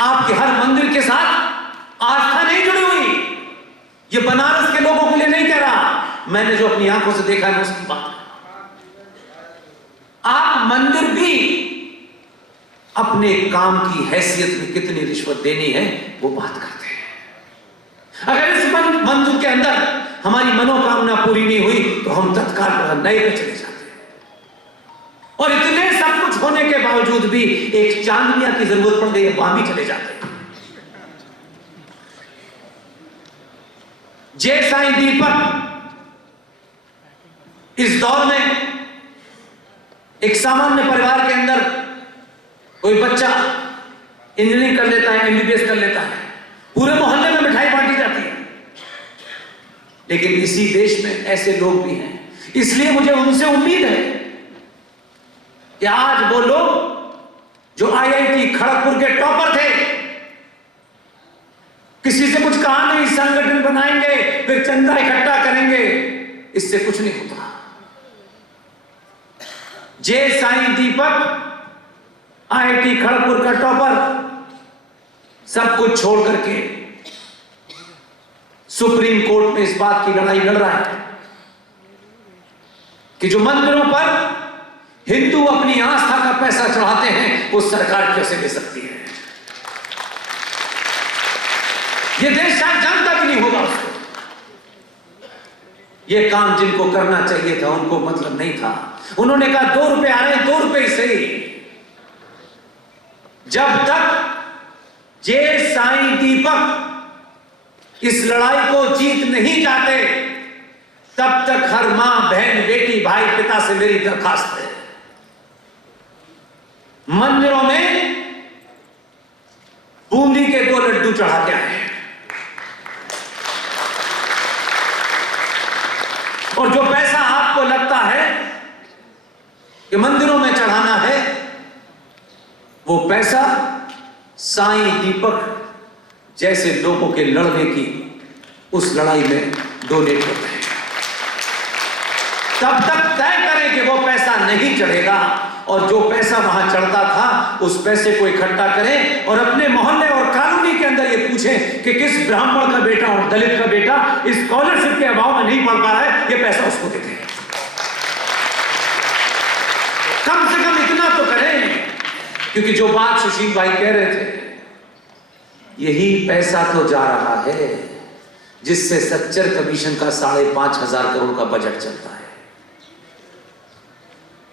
आपके हर मंदिर के साथ आस्था नहीं जुड़ी हुई। ये बनारस के लोगों के लिए नहीं कह रहा, मैंने जो अपनी आंखों से देखा है उसकी बात। आप मंदिर भी अपने काम की हैसियत में कितनी रिश्वत देनी है वो बात करते हैं। अगर इस मंदिर के अंदर हमारी मनोकामना पूरी नहीं हुई तो हम तत्काल नए पे चले जाते हैं। और इतने सब कुछ होने के बावजूद भी एक चांदनिया की जरूरत पड़ गई है, वहां भी चले जाते हैं। जय साईं दीपक इस दौर में एक सामान्य परिवार के अंदर कोई बच्चा इंजीनियरिंग कर लेता है, एमबीबीएस कर लेता है, पूरे मोहल्ले में मिठाई बांटी जाती है। लेकिन इसी देश में ऐसे लोग भी हैं। इसलिए मुझे उनसे उम्मीद है कि आज वो लोग जो आईआईटी खड़गपुर के टॉपर थे, किसी से कुछ कहा नहीं, संगठन बनाएंगे फिर चंदा इकट्ठा करेंगे, इससे कुछ नहीं होता। जय साईं दीपक आईआईटी खड़गपुर का टॉपर सब कुछ छोड़ करके सुप्रीम कोर्ट में इस बात की लड़ाई लड़ रहा है कि जो मंदिरों पर हिंदू अपनी आस्था का पैसा चढ़ाते हैं वो सरकार कैसे दे सकती है। ये देश शायद जानता भी नहीं होगा उसको। ये काम जिनको करना चाहिए था उनको मतलब नहीं था। उन्होंने कहा 2 रुपए आ रहे हैं, 2 रुपए ही सही। जब तक जय साईं दीपक इस लड़ाई को जीत नहीं जाते तब तक हर मां, बहन, बेटी, भाई, पिता से मेरी दरखास्त है, मंदिरों में बूंदी के 2 लड्डू चढ़ा के आए और जो पैसा आपको लगता है कि मंदिरों में चढ़ाना है वो पैसा साईं दीपक जैसे लोगों के लड़ने की उस लड़ाई में डोनेट करते हैं। तब तक तय करें कि वो पैसा नहीं चढ़ेगा और जो पैसा वहां चढ़ता था उस पैसे को इकट्ठा करें और अपने मोहल्ले और कॉलोनी के अंदर ये पूछें कि किस ब्राह्मण का बेटा और दलित का बेटा इस स्कॉलरशिप के अभाव में नहीं पढ़ पा रहा है, ये पैसा उसको देते हैं। कम से कम इतना तो करें, क्योंकि जो बात सुशील भाई कह रहे थे, यही पैसा तो जा रहा है जिससे सच्चर कमीशन का 5,500 करोड़ का बजट चलता है।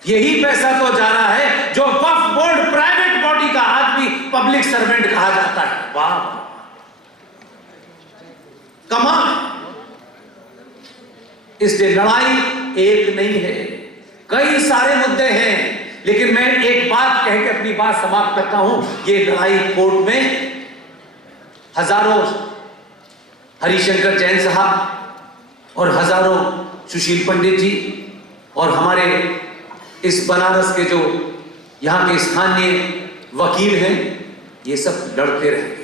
यही पैसा तो जा रहा है जो वक्फ बोर्ड प्राइवेट बॉडी का आदमी पब्लिक सर्वेंट कहा जाता है। वाह, कमाल। इसलिए लड़ाई एक नहीं है, कई सारे मुद्दे हैं, लेकिन मैं एक बात कह के अपनी बात समाप्त करता हूं। ये लड़ाई कोर्ट में हजारों हरिशंकर जैन साहब और हजारों सुशील पंडित जी और हमारे इस बनारस के जो यहां के स्थानीय वकील हैं, ये सब लड़ते रहेंगे।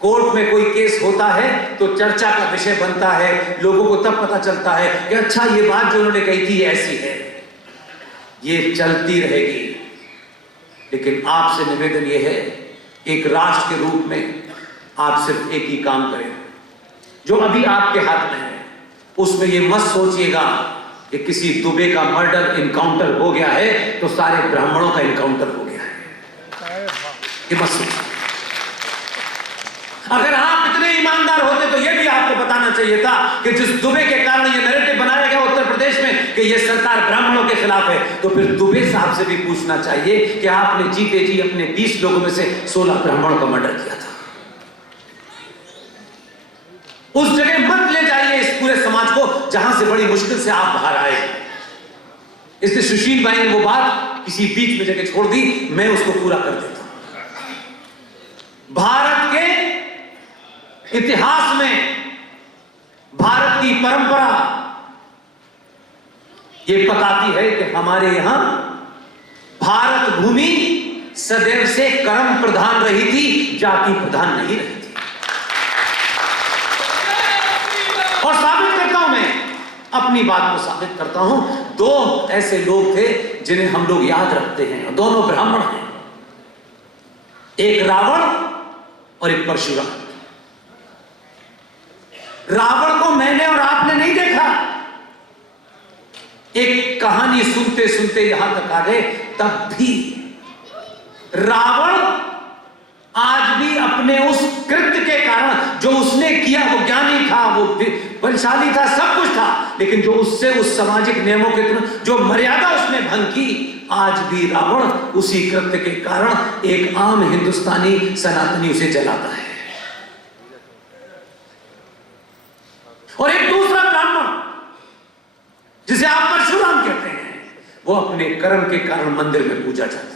कोर्ट में कोई केस होता है तो चर्चा का विषय बनता है, लोगों को तब पता चलता है कि अच्छा ये बात जो उन्होंने कही थी ऐसी है। ये चलती रहेगी, लेकिन आपसे निवेदन ये है, एक राष्ट्र के रूप में आप सिर्फ एक ही काम करें जो अभी आपके हाथ में है। उसमें ये मत सोचिएगा कि किसी दुबे का मर्डर इनकाउंटर हो गया है तो सारे ब्राह्मणों का इनकाउंटर हो गया है, ये मत सोचिए। अगर आप इतने ईमानदार होते तो यह भी आपको बताना चाहिए था कि जिस दुबे के कारण यह नैरेटिव बनाया गया उत्तर प्रदेश में कि यह सरकार ब्राह्मणों के खिलाफ है, तो फिर दुबे साहब से भी पूछना चाहिए कि आपने जीते जी अपने 20 लोगों में से 16 ब्राह्मणों का मर्डर किया था। उस जगह मत ले जाइए इस पूरे समाज को जहां से बड़ी मुश्किल से आप बाहर आए। इसलिए सुशील भाई ने वो बात किसी बीच में जगह छोड़ दी, मैं उसको पूरा कर देता हूं। भारत के इतिहास में, भारत की परंपरा यह बताती है कि हमारे यहां भारत भूमि सदैव से कर्म प्रधान रही थी, जाति प्रधान नहीं रही थी। और साबित करता हूं, मैं अपनी बात को साबित करता हूं। दो ऐसे लोग थे जिन्हें हम लोग याद रखते हैं, दोनों ब्राह्मण हैं, एक रावण और एक परशुराम। रावण को मैंने और आपने नहीं देखा, एक कहानी सुनते सुनते यहां तक आ गए, तब भी रावण आज भी अपने उस कृत्य के कारण जो उसने किया, वो ज्ञानी था, वो बलशाली था, सब कुछ था, लेकिन जो उससे उस सामाजिक नियमों के जो मर्यादा उसने भंग की, आज भी रावण उसी कृत्य के कारण एक आम हिंदुस्तानी सनातनी उसे जलाता है। और एक दूसरा ब्राह्मण जिसे आप परशुराम कहते हैं, वो अपने कर्म के कारण मंदिर में पूजा जाते हैं।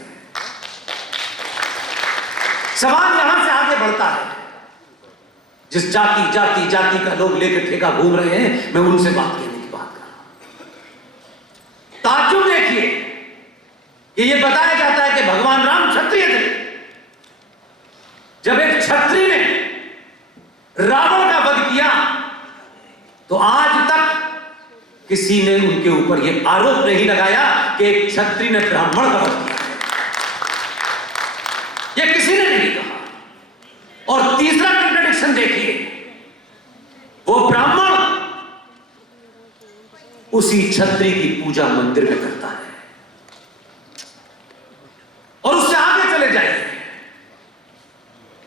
सवाल यहां से आगे बढ़ता है, जिस जाति जाति जाति का लोग लेकर ठेका घूम रहे हैं, मैं उनसे बात कहने की बात कर रहा हूं। ताज्जुब देखिए कि यह बताया जाता है कि भगवान राम क्षत्रिय थे। जब एक क्षत्रिय ने रावण का वध किया तो आज तक किसी ने उनके ऊपर यह आरोप नहीं लगाया कि एक क्षत्रिय ने ब्राह्मण का वध किया, यह किसी ने नहीं कहा। और तीसरा कंट्राडिक्शन देखिए, वो ब्राह्मण उसी क्षत्रिय की पूजा मंदिर में करता है। और उससे आगे चले जाइए,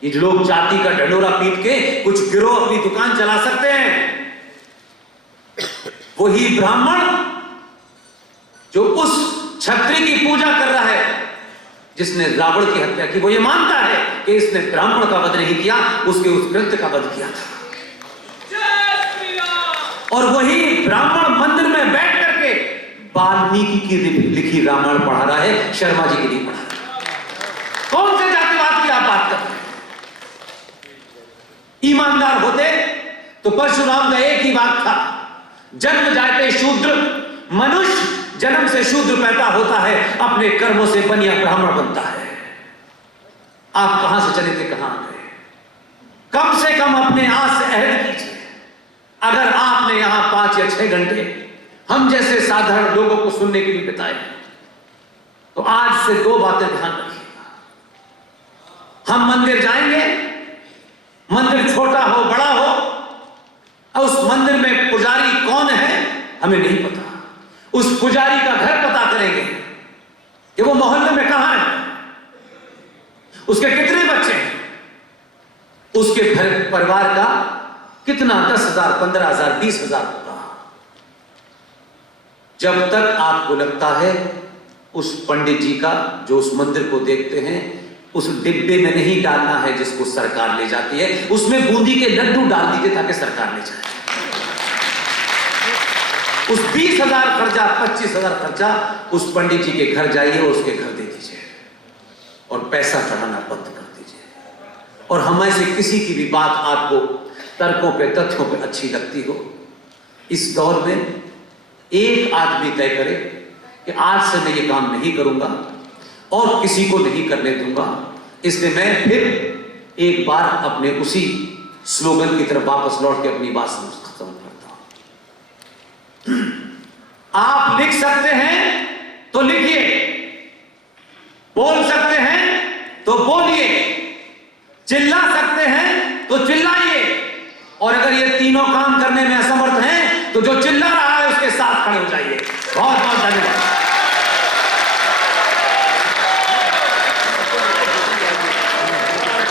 ये लोग जाति का ढंडोरा पीट के कुछ गिरोह अपनी दुकान चला सकते हैं। वही ब्राह्मण जो उस क्षत्रिय की पूजा कर रहा है जिसने रावण की हत्या की, वो ये मानता है कि इसने ब्राह्मण का वध नहीं किया, उसके उस कृत्य का वध किया था। और वही ब्राह्मण मंदिर में बैठ करके वाल्मीकि की लिखी रामायण पढ़ा रहा है, शर्मा जी के लिए पढ़ा रहा है। कौन से जातिवाद की आप बात करते हैं? ईमानदार होते तो परशुराम का एक ही बात था, जन्म जाते शूद्र, मनुष्य जन्म से शूद्र पैदा होता है, अपने कर्मों से बनिया ब्राह्मण बनता है। आप कहां से चले थे, कहां आ गए? कम से कम अपने आज से अहद कीजिए। अगर आपने यहां 5 या 6 घंटे हम जैसे साधारण लोगों को सुनने के लिए बिताए, तो आज से 2 बातें ध्यान रखिएगा। हम मंदिर जाएंगे, मंदिर छोटा हो बड़ा हो, और उस मंदिर में पुजारी कौन है हमें नहीं पता। उस पुजारी का घर पता करेंगे कि वो मोहल्ले में कहां है, उसके कितने बच्चे हैं, उसके परिवार का कितना 10,000, 15,000, 20,000 होगा। जब तक आपको लगता है उस पंडित जी का जो उस मंदिर को देखते हैं, उस डिब्बे में नहीं डालना है जिसको सरकार ले जाती है, उसमें बूंदी के लड्डू डाल दीजिए ताकि सरकार ले जाए। उस 20,000 खर्चा, 25,000 खर्चा उस पंडित जी के घर जाइए और उसके घर दे दीजिए और पैसा चढ़ाना बंद कर दीजिए। और हमें से किसी की भी बात आपको तर्कों पे, तथ्यों पे अच्छी लगती हो, इस दौर में एक आदमी तय करे कि आज से मैं ये काम नहीं करूंगा और किसी को नहीं करने दूंगा। इसलिए मैं फिर एक बार अपने उसी स्लोगन की तरफ वापस लौट के अपनी बात खत्म करता हूं। आप लिख सकते हैं तो लिखिए, बोल सकते हैं तो बोलिए, चिल्ला सकते हैं तो चिल्लाइए, और अगर ये तीनों काम करने में असमर्थ हैं तो जो चिल्ला रहा है उसके साथ खड़े हो जाइए। बहुत